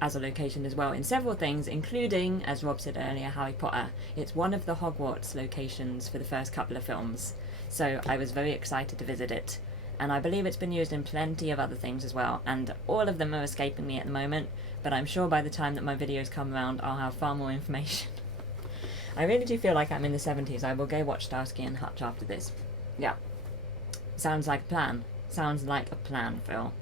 as a location as well in several things, including, as Rob said earlier, Harry Potter. It's one of the Hogwarts locations for the first couple of films, so I was very excited to visit it. And I believe it's been used in plenty of other things as well, and all of them are escaping me at the moment, but I'm sure by the time that my videos come around I'll have far more information. I really do feel like I'm in the 70s. I will go watch Starsky and Hutch after this. Yeah. Sounds like a plan. Sounds like a plan, Phil.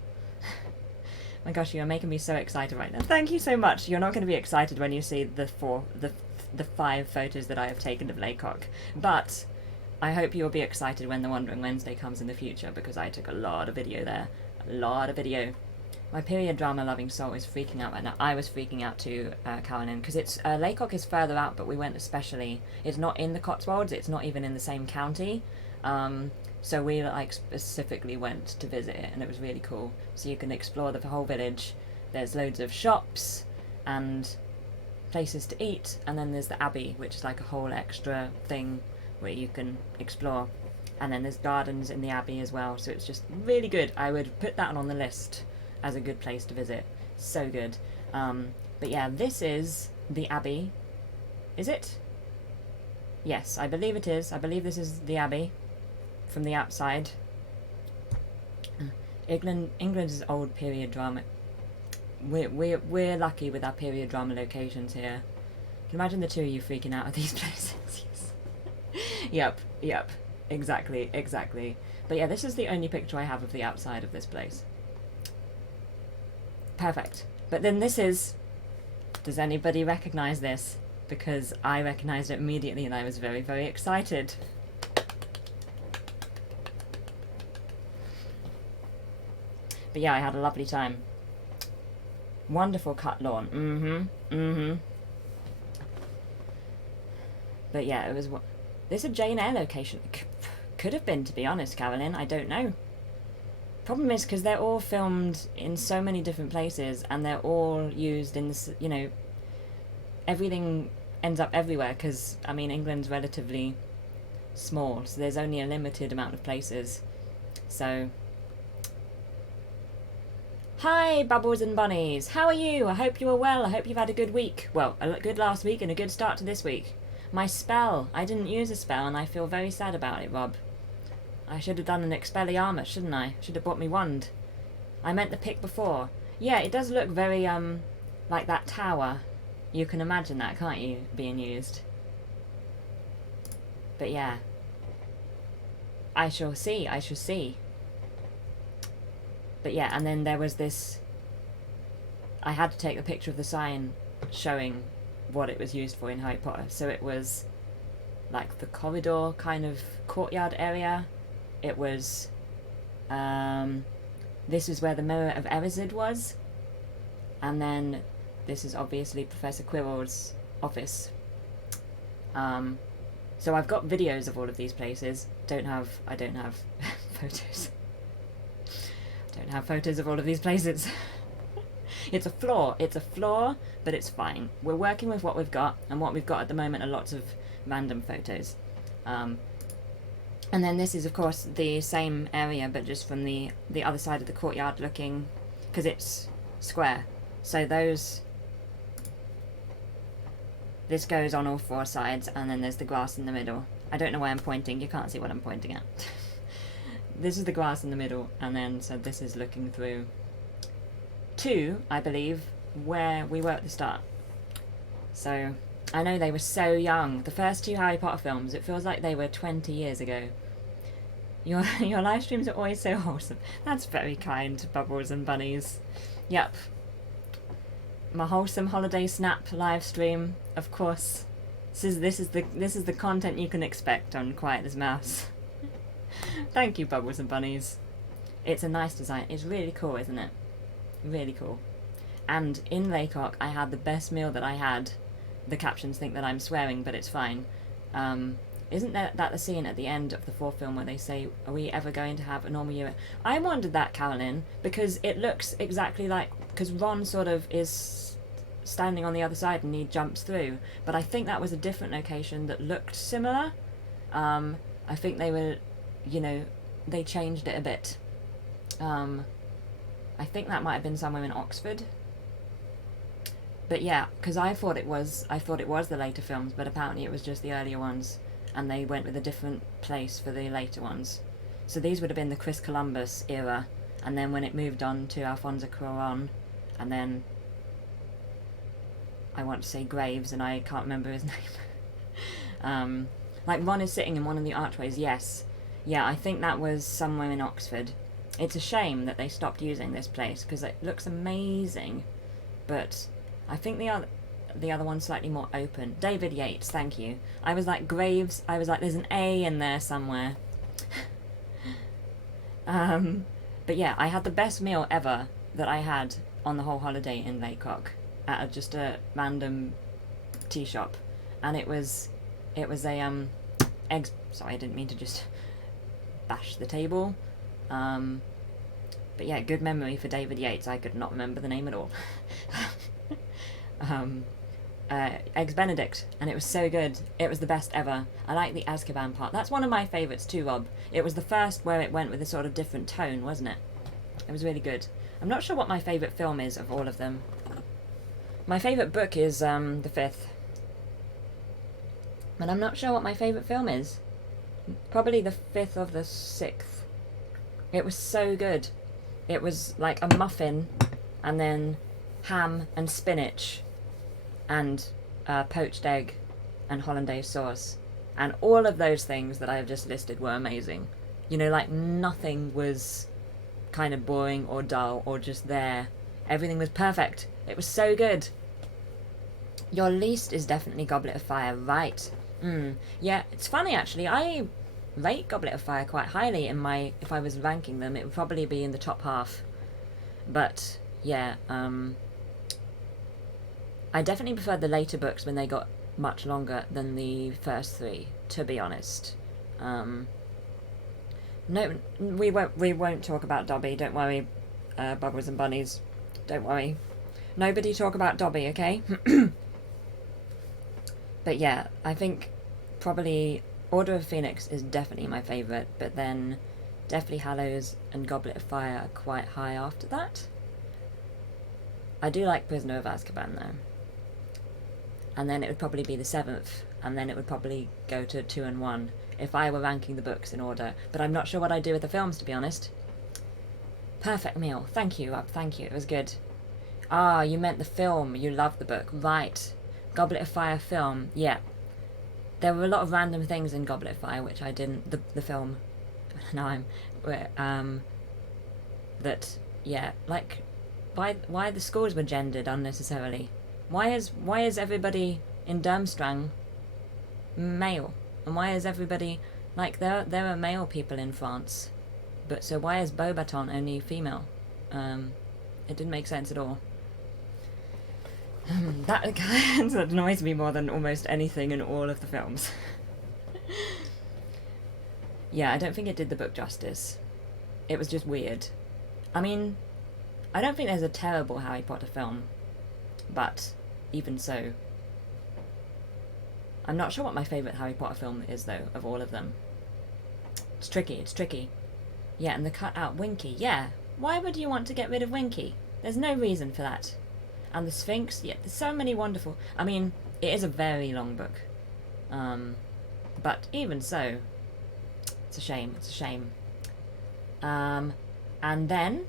My gosh, you're making me so excited right now. Thank you so much. You're not going to be excited when you see the 5 photos that I have taken of Laycock, but I hope you'll be excited when the Wandering Wednesday comes in the future, because I took a lot of video there. A lot of video. My period drama loving soul is freaking out right now. I was freaking out too, Carolyn, because it's Laycock is further out, but we went especially. It's not in the Cotswolds. It's not even in the same county. So we like specifically went to visit it, and it was really cool. So you can explore the whole village. There's loads of shops and places to eat, and then there's the Abbey, which is like a whole extra thing where you can explore. And then there's gardens in the Abbey as well, so it's just really good. I would put that on the list as a good place to visit. So good. But yeah, this is the Abbey. Is it? Yes, I believe it is. I believe this is the Abbey from the outside. England's old period drama. We're lucky with our period drama locations here. Can you imagine the two of you freaking out at these places? Yes. Yep. Exactly. But yeah, this is the only picture I have of the outside of this place. Perfect. But then this is... Does anybody recognise this? Because I recognised it immediately and I was very, very excited. But yeah, I had a lovely time. Wonderful cut lawn. But yeah, it was... This is a Jane Eyre location. Could have been, to be honest, Carolyn. I don't know. Problem is, because they're all filmed in so many different places, and they're all used in this, you know, everything ends up everywhere, because, I mean, England's relatively small, so there's only a limited amount of places. So... Hi, Bubbles and Bunnies! How are you? I hope you are well. I hope you've had a good week. Well, a good last week and a good start to this week. My spell. I didn't use a spell, and I feel very sad about it, Rob. I should have done an Expelliarmus, shouldn't I? Should have bought me wand. I meant the pick before. Yeah, it does look very, like that tower. You can imagine that, can't you, being used? But yeah. I shall see. But yeah, and then there was this... I had to take a picture of the sign showing what it was used for in Harry Potter. So it was like the corridor kind of courtyard area. It was... this is where the Mirror of Erised was. And then this is obviously Professor Quirrell's office. So I've got videos of all of these places. I don't have photos. Don't have photos of all of these places. It's a flaw, but it's fine. We're working with what we've got, and what we've got at the moment are lots of random photos. And then this is, of course, the same area, but just from the other side of the courtyard looking, because it's square. So this goes on all 4 sides, and then there's the grass in the middle. I don't know why I'm pointing. You can't see what I'm pointing at. This is the grass in the middle, and then, so this is looking through to, I believe, where we were at the start. So, I know they were so young. The first 2 Harry Potter films, it feels like they were 20 years ago. Your live streams are always so wholesome. That's very kind, Bubbles and Bunnies. Yep. My wholesome holiday snap live stream, of course. This is the content you can expect on Quiet as Mouse. Thank you, Bubbles and Bunnies. It's a nice design. It's really cool, isn't it? Really cool. And in Laycock, I had the best meal that I had the captions think that I'm swearing, but it's fine. Isn't that the scene at the end of the fourth film where they say, "Are we ever going to have a normal year?" I wondered that, Carolyn, because it looks exactly like, because Ron sort of is standing on the other side and he jumps through, but I think that was a different location that looked similar. I think they were, they changed it a bit. I think that might have been somewhere in Oxford. But yeah, because I thought it was the later films, but apparently it was just the earlier ones, and they went with a different place for the later ones. So these would have been the Chris Columbus era, and then when it moved on to Alfonso Cuarón, and then I want to say Graves, and I can't remember his name. Like Ron is sitting in one of the archways, yes. Yeah, I think that was somewhere in Oxford. It's a shame that they stopped using this place, because it looks amazing, but I think the other one's slightly more open. David Yates, thank you. I was like, Graves, I was like, there's an A in there somewhere. But yeah, I had the best meal ever that I had on the whole holiday in Laycock at just a random tea shop, and it was a eggs. Sorry, I didn't mean to just bash the table. But yeah, good memory for David Yates. I could not remember the name at all. Eggs Benedict, and it was so good. It was the best ever. I like the Azkaban part. That's one of my favourites too, Rob. It was the first where it went with a sort of different tone, wasn't it? It was really good. I'm not sure what my favourite film is of all of them. My favourite book is the fifth. But I'm not sure what my favourite film is. Probably the fifth of the sixth. It was so good. It was like a muffin, and then ham and spinach, and poached egg, and hollandaise sauce. And all of those things that I have just listed were amazing. Like nothing was kind of boring or dull or just there. Everything was perfect. It was so good. Your least is definitely Goblet of Fire, right? Yeah, it's funny actually. I rate Goblet of Fire quite highly if I was ranking them, it would probably be in the top half. But yeah, I definitely preferred the later books when they got much longer than the first three, to be honest. No, we won't talk about Dobby, don't worry, Bubbles and Bunnies, don't worry. Nobody talk about Dobby, okay? But yeah, I think probably Order of Phoenix is definitely my favourite, but then Deathly Hallows and Goblet of Fire are quite high after that. I do like Prisoner of Azkaban though. And then it would probably be the seventh, and then it would probably go to 2 and 1 if I were ranking the books in order, but I'm not sure what I'd do with the films, to be honest. Perfect meal. Thank you, Rob, thank you, it was good. Ah, you meant the film, you loved the book, right. Goblet of Fire film, yeah. There were a lot of random things in Goblet of Fire which I didn't, the film, now that, yeah, like, why the schools were gendered unnecessarily. Why is everybody in Durmstrang male? And why is everybody, like, there are male people in France, but so why is Beauxbaton only female? It didn't make sense at all. That annoys me more than almost anything in all of the films. Yeah, I don't think it did the book justice. It was just weird. I mean, I don't think there's a terrible Harry Potter film, but even so, I'm not sure what my favourite Harry Potter film is though, of all of them. It's tricky. Yeah, and the cut out Winky, yeah. Why would you want to get rid of Winky? There's no reason for that. And the Sphinx, yeah, there's so many wonderful... I mean, it is a very long book. But even so, it's a shame. And then,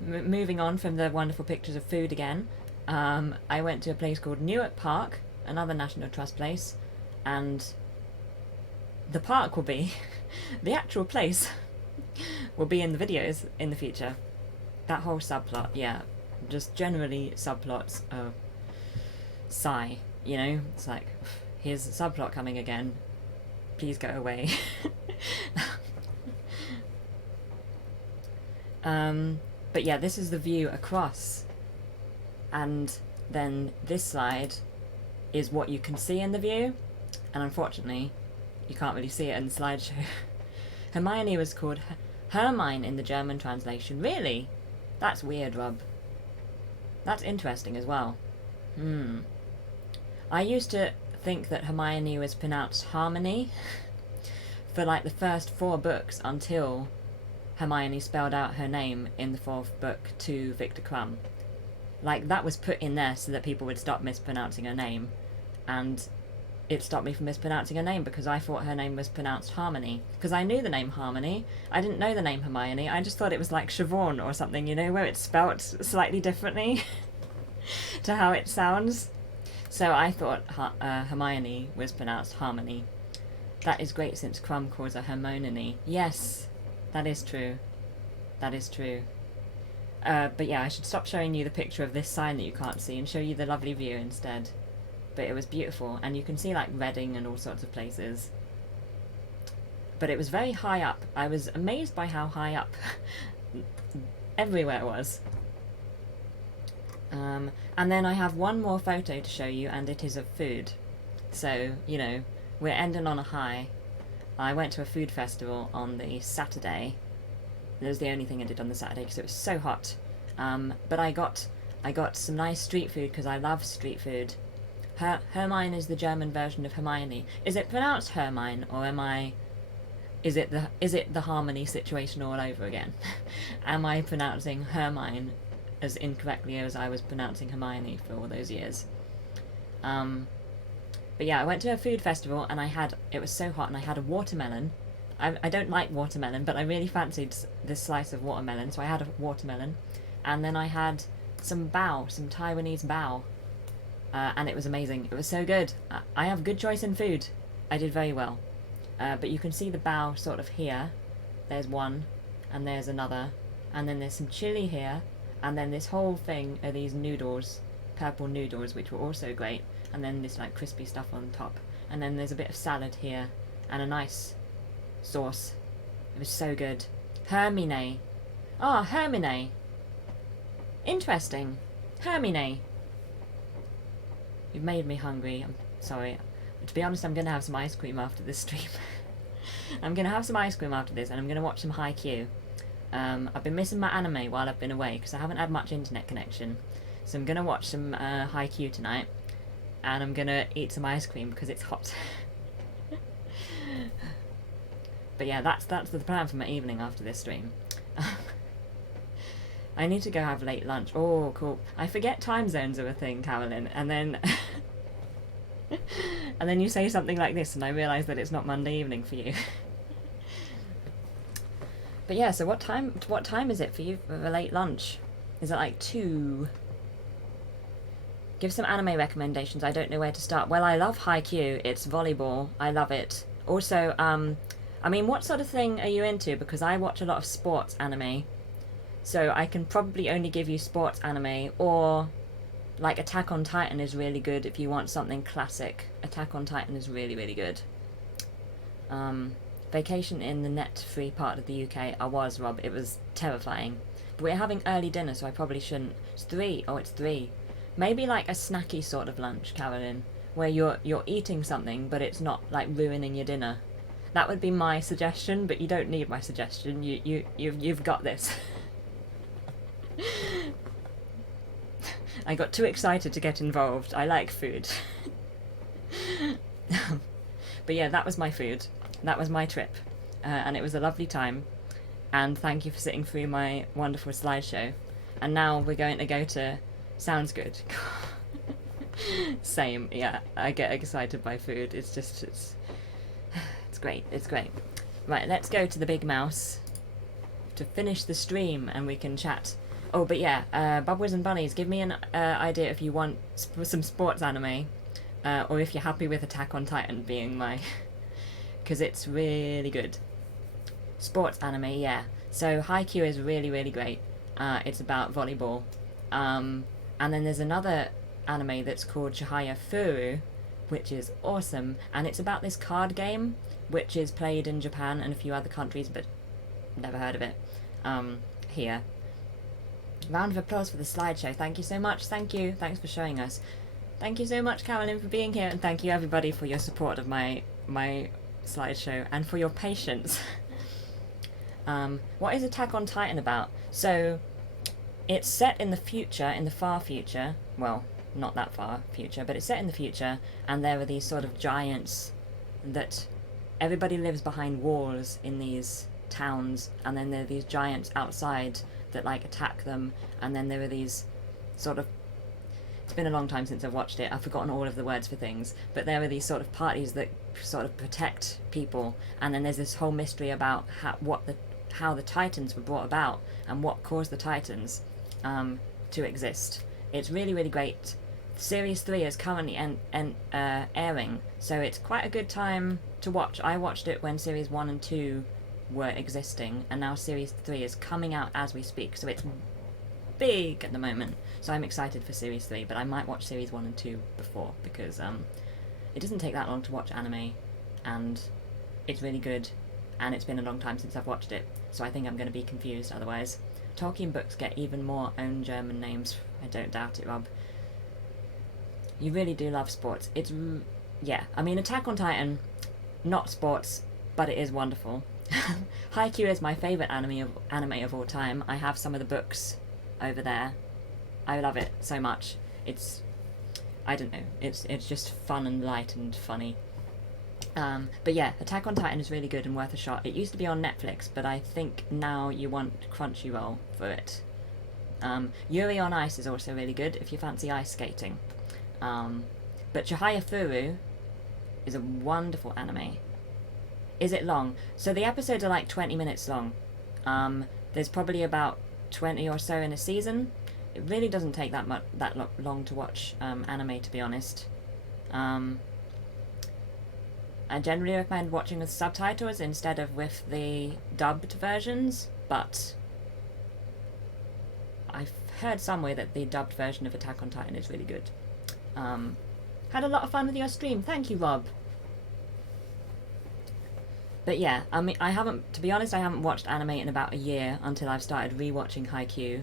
moving on from the wonderful pictures of food again, I went to a place called Newark Park, another National Trust place, and the park will be... the actual place will be in the videos in the future. That whole subplot, yeah. Just generally subplots sigh, it's like, here's a subplot coming again, please go away. But yeah, this is the view across, and then this slide is what you can see in the view, and unfortunately, you can't really see it in the slideshow. Hermione was called Hermine in the German translation. Really? That's weird, Rob. That's interesting as well. I used to think that Hermione was pronounced Harmony for like the first 4 books until Hermione spelled out her name in the 4th book to Victor Crumb. Like, that was put in there so that people would stop mispronouncing her name, and it stopped me from mispronouncing her name because I thought her name was pronounced Harmony. Because I knew the name Harmony, I didn't know the name Hermione, I just thought it was like Siobhan or something, you know, where it's spelt slightly differently to how it sounds. So I thought Hermione was pronounced Harmony. That is great since Crumb calls her Hermione. Yes, that is true. That is true. But yeah, I should stop showing you the picture of this sign that you can't see and show you the lovely view instead. But it was beautiful, and you can see like Reading and all sorts of places. But it was very high up. I was amazed by how high up everywhere was. And then I have one more photo to show you, and it is of food. So, you know, we're ending on a high. I went to a food festival on the Saturday. That was the only thing I did on the Saturday because it was so hot. But I got some nice street food because I love street food. Hermine is the German version of Hermione. Is it pronounced Hermine, or is it the Harmony situation all over again? Am I pronouncing Hermine as incorrectly as I was pronouncing Hermione for all those years? But yeah, I went to a food festival and it was so hot, and I had a watermelon. I don't like watermelon, but I really fancied this slice of watermelon, so I had a watermelon. And then I had some bao, some Taiwanese bao. And it was amazing. It was so good. I have good choice in food. I did very well. But you can see the bao sort of here. There's one, and there's another. And then there's some chili here. And then this whole thing are these noodles, purple noodles, which were also great. And then this like crispy stuff on top. And then there's a bit of salad here, and a nice sauce. It was so good. Hermine. Ah, Hermine. Interesting. Hermine. You've made me hungry. I'm sorry. To be honest, I'm going to have some ice cream after this stream. I'm going to have some ice cream after this, and I'm going to watch some Haikyuu. I've been missing my anime while I've been away because I haven't had much internet connection. So I'm going to watch some Haikyuu tonight, and I'm going to eat some ice cream because it's hot. But yeah, that's the plan for my evening after this stream. I need to go have late lunch. Oh, cool. I forget time zones are a thing, Carolyn, and then and then you say something like this and I realise that it's not Monday evening for you. But yeah, so what time is it for you for a late lunch? Is it like 2? Give some anime recommendations. I don't know where to start. Well, I love Haikyuu. It's volleyball. I love it. Also, I mean, what sort of thing are you into? Because I watch a lot of sports anime. So I can probably only give you sports anime, or like Attack on Titan is really good if you want something classic. Attack on Titan is really, really good. Vacation in the net-free part of the UK. I was, Rob. It was terrifying. But we're having early dinner, so I probably shouldn't. It's 3. Oh, it's 3. Maybe like a snacky sort of lunch, Carolyn, where you're eating something, but it's not like ruining your dinner. That would be my suggestion, but you don't need my suggestion. You've got this. I got too excited to get involved. I like food. But yeah, that was my food. That was my trip. And it was a lovely time. And thank you for sitting through my wonderful slideshow. And now we're going to go to... Sounds good. Same, yeah. I get excited by food. It's just... It's great. It's great. Right, let's go to the Big Mouse to finish the stream and we can chat. Oh, but yeah, Bubbles and Bunnies, give me an idea if you want some sports anime, or if you're happy with Attack on Titan being my... because it's really good. Sports anime, yeah. So Haikyuu is really, really great. It's about volleyball. And then there's another anime that's called Chihaya Furu, which is awesome, and it's about this card game, which is played in Japan and a few other countries, but never heard of it here. Round of applause for the slideshow. Thank you so much. Thank you. Thanks for showing us. Thank you so much, Carolyn, for being here, and thank you everybody for your support of my slideshow and for your patience. What is Attack on Titan about? So, it's set in the future, in the far future. Well, not that far future, but it's set in the future, and there are these sort of giants that everybody lives behind walls in these towns, and then there are these giants outside that like attack them, and then there are these sort of, it's been a long time since I've watched it, I've forgotten all of the words for things, but there are these sort of parties that sort of protect people, and then there's this whole mystery about how the Titans were brought about and what caused the Titans to exist. It's really, really great. Series 3 is currently airing, so it's quite a good time to watch. I watched it when Series 1 and 2 were existing, and now Series 3 is coming out as we speak, so it's big at the moment. So I'm excited for Series 3, but I might watch Series 1 and 2 before, because it doesn't take that long to watch anime, and it's really good, and it's been a long time since I've watched it, so I think I'm going to be confused otherwise. Tolkien books get even more own German names. I don't doubt it, Rob. You really do love sports. It's, yeah, I mean, Attack on Titan, not sports, but it is wonderful. Haikyuu is my favourite anime of all time. I have some of the books over there. I love it so much. It's, I don't know, it's just fun and light and funny. But yeah, Attack on Titan is really good and worth a shot. It used to be on Netflix, but I think now you want Crunchyroll for it. Yuri on Ice is also really good if you fancy ice skating. But Chihaya Furu is a wonderful anime. Is it long? So the episodes are like 20 minutes long. There's probably about 20 or so in a season. It really doesn't take that long to watch anime, to be honest. I generally recommend watching with subtitles instead of with the dubbed versions, but I've heard somewhere that the dubbed version of Attack on Titan is really good. Had a lot of fun with your stream. Thank you, Rob. But yeah, I mean, to be honest, I haven't watched anime in about a year until I've started rewatching Haikyuu,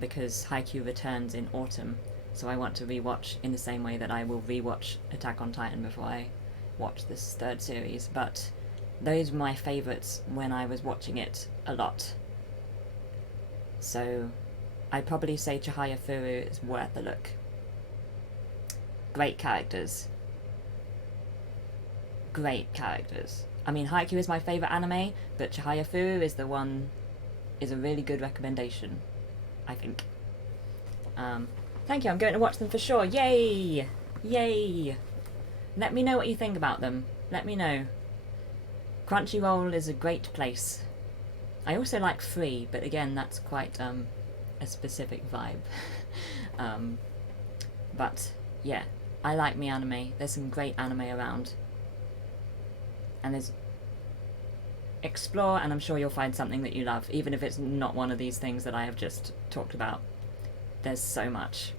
because Haikyuu returns in autumn, so I want to rewatch in the same way that I will rewatch Attack on Titan before I watch this third series. But those were my favourites when I was watching it a lot. So I'd probably say Chihaya Furu is worth a look. Great characters. Great characters. I mean, Haikyuu is my favourite anime, but Chihaya Furu is a really good recommendation, I think. Thank you, I'm going to watch them for sure. Yay! Yay! Let me know what you think about them. Let me know. Crunchyroll is a great place. I also like Free, but again, that's quite a specific vibe. But yeah, I like me anime. There's some great anime around. And there's explore, and I'm sure you'll find something that you love, even if it's not one of these things that I have just talked about. There's so much.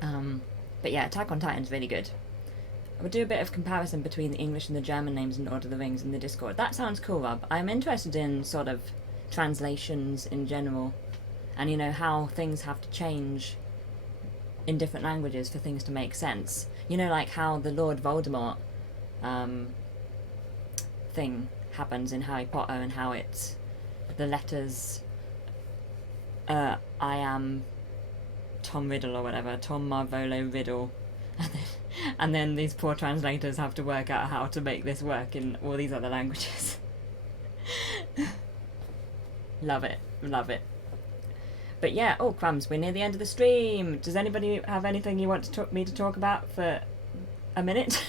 But yeah, Attack on Titan's really good. I would do a bit of comparison between the English and the German names in Lord of the Rings in the Discord. That sounds cool, Rob. I'm interested in sort of translations in general, and you know how things have to change in different languages for things to make sense. You know, like how the Lord Voldemort thing happens in Harry Potter, and how it's the letters I am Tom Riddle or whatever, Tom Marvolo Riddle, and then these poor translators have to work out how to make this work in all these other languages. Love it, love it. But yeah, oh crumbs, we're near the end of the stream. Does anybody have anything you want me to talk about for a minute?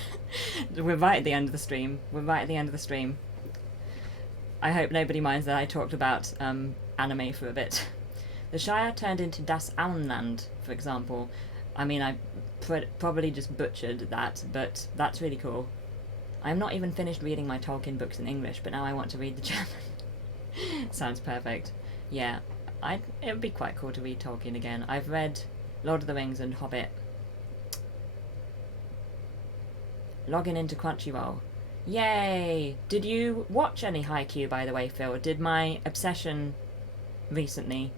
We're right at the end of the stream. We're right at the end of the stream. I hope nobody minds that I talked about anime for a bit. The Shire turned into Das Auenland, for example. I mean, I probably just butchered that, but that's really cool. I'm not even finished reading my Tolkien books in English, but now I want to read the German. Sounds perfect. Yeah, it would be quite cool to read Tolkien again. I've read Lord of the Rings and Hobbit. Logging into Crunchyroll. Yay! Did you watch any Haikyuu, by the way, Phil? Did my obsession recently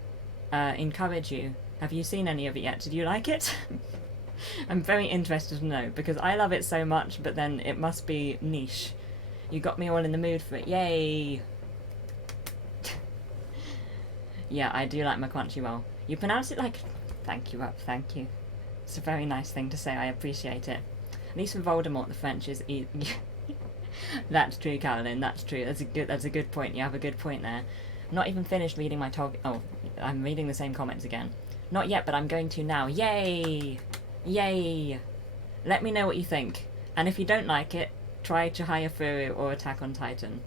encourage you Have you seen any of it yet? Did you like it? I'm very interested to know, because I love it so much, but then it must be niche. You got me all in the mood for it. Yay! Yeah, I do like my Crunchyroll. You pronounce it like... Thank you, Up, thank you. It's a very nice thing to say, I appreciate it. At least for Voldemort, the French is... That's true, Caroline, that's true. That's a good point, you have a good point there. I'm not even finished reading my Oh, I'm reading the same comments again. Not yet, but I'm going to now. Yay! Yay! Let me know what you think. And if you don't like it, try Chihaya Furu or Attack on Titan.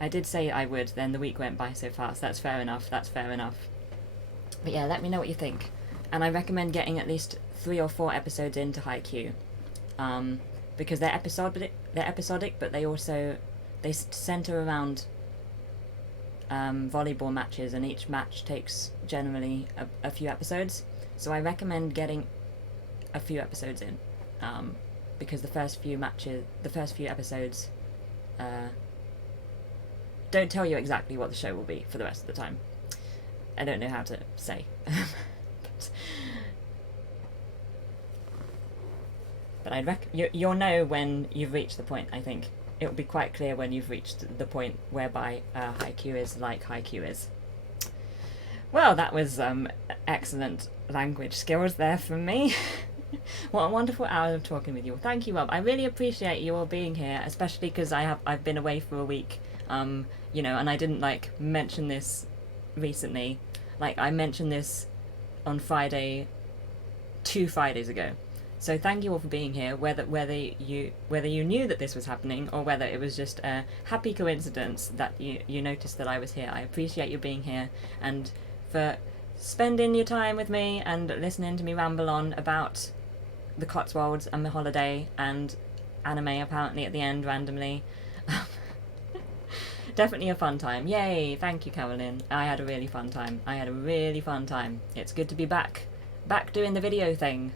I did say I would, then the week went by so fast. That's fair enough, that's fair enough. But yeah, let me know what you think. And I recommend getting at least 3 or 4 episodes into Haikyuu. Because they're episodic, but they also... They centre around volleyball matches, and each match takes generally a few episodes. So I recommend getting a few episodes in. Because the first few episodes... don't tell you exactly what the show will be for the rest of the time. I don't know how to say. But you'll know when you've reached the point, I think. It will be quite clear when you've reached the point whereby Haikyuu is like Haikyuu is. Well, that was excellent language skills there from me. What a wonderful hour of talking with you. Thank you, Rob. I really appreciate you all being here, especially because I've been away for a week. You know, and I didn't mention this recently. I mentioned this on Friday, 2 Fridays ago. So thank you all for being here, whether you knew that this was happening or whether it was just a happy coincidence that you noticed that I was here. I appreciate you being here and for spending your time with me and listening to me ramble on about the Cotswolds and the holiday and anime apparently at the end randomly. Definitely a fun time. Yay! Thank you, Carolyn. I had a really fun time. It's good to be back doing the video thing.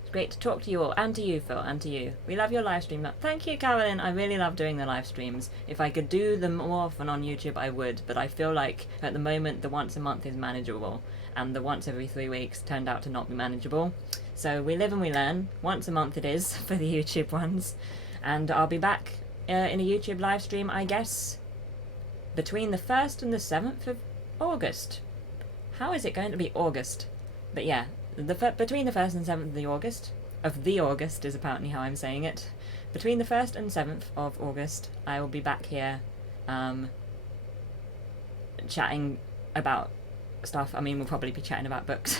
It's great to talk to you all, and to you, Phil, and to you. We love your live stream. Thank you, Carolyn. I really love doing the live streams. If I could do them more often on YouTube, I would, but I feel like at the moment the once a month is manageable, and the once every 3 weeks turned out to not be manageable. So we live and we learn. Once a month it is for the YouTube ones, and I'll be back in a YouTube live stream, I guess, between the 1st and the 7th of August. How is it going to be August? But yeah, between the 1st and 7th of the August is apparently how I'm saying it. Between the 1st and 7th of August, I will be back here chatting about stuff. I mean, we'll probably be chatting about books.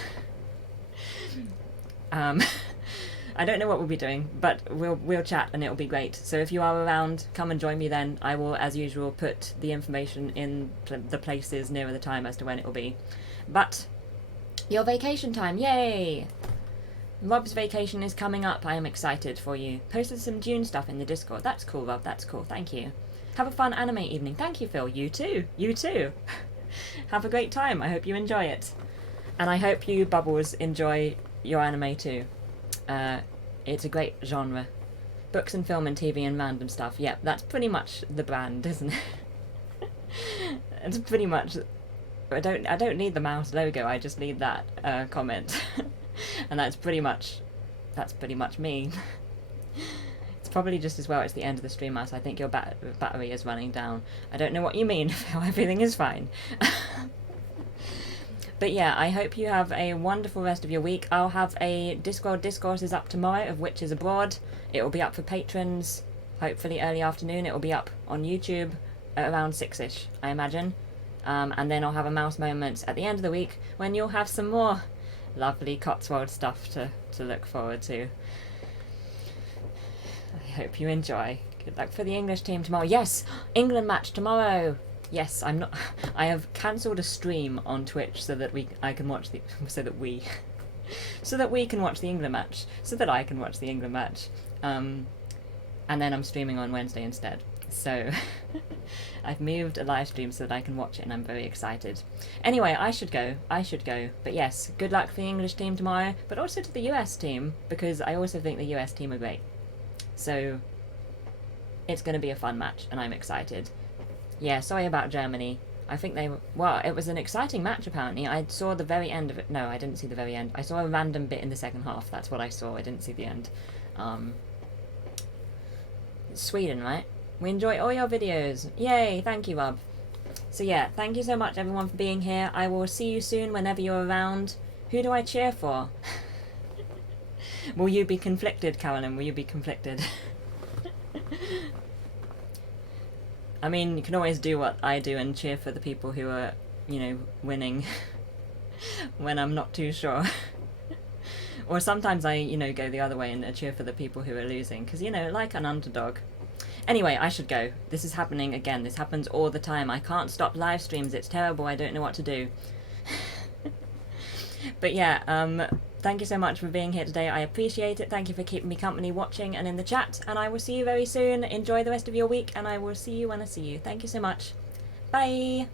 I don't know what we'll be doing, but we'll chat and it'll be great. So if you are around, come and join me then. I will, as usual, put the information in the places nearer the time as to when it will be. But your vacation time, yay! Rob's vacation is coming up. I am excited for you. Posted some June stuff in the Discord. That's cool, Rob. That's cool. Thank you. Have a fun anime evening. Thank you, Phil. You too. You too. Have a great time. I hope you enjoy it. And I hope you, Bubbles, enjoy your anime too. It's a great genre. Books and film and TV and random stuff. Yep, that's pretty much the brand, isn't it? It's pretty much... I don't need the mouse logo, I just need that comment. And that's pretty much me. It's probably just as well it's the end of the stream, as I think your battery is running down. I don't know what you mean, everything is fine. But yeah, I hope you have a wonderful rest of your week. I'll have a Discord Discourses up tomorrow of Witches Abroad. It will be up for patrons, hopefully early afternoon. It will be up on YouTube at around 6ish, I imagine. And then I'll have a Mouse Moments at the end of the week when you'll have some more lovely Cotswold stuff to look forward to. I hope you enjoy. Good luck for the English team tomorrow. Yes, England match tomorrow. Yes, I have cancelled a stream on Twitch so that we can watch the England match. So that I can watch the England match. And then I'm streaming on Wednesday instead. So I've moved a live stream so that I can watch it, and I'm very excited. Anyway, I should go. But yes, good luck for the English team tomorrow, but also to the US team, because I also think the US team are great. So it's going to be a fun match, and I'm excited. Yeah, sorry about Germany. I think they were, well, it was an exciting match apparently. I saw the very end of it. No, I didn't see the very end. I saw a random bit in the second half. That's what I saw. I didn't see the end. It's Sweden, right? We enjoy all your videos. Yay, thank you, Rob. So yeah, thank you so much everyone for being here. I will see you soon whenever you're around. Who do I cheer for? Will you be conflicted, Carolyn? Will you be conflicted? I mean, you can always do what I do and cheer for the people who are, you know, winning when I'm not too sure. Or sometimes I, you know, go the other way and cheer for the people who are losing, because, you know, like an underdog. Anyway, I should go. This is happening again. This happens all the time. I can't stop live streams. It's terrible. I don't know what to do. But yeah, thank you so much for being here today. I appreciate it. Thank you for keeping me company watching and in the chat. And I will see you very soon. Enjoy the rest of your week, and I will see you when I see you. Thank you so much. Bye!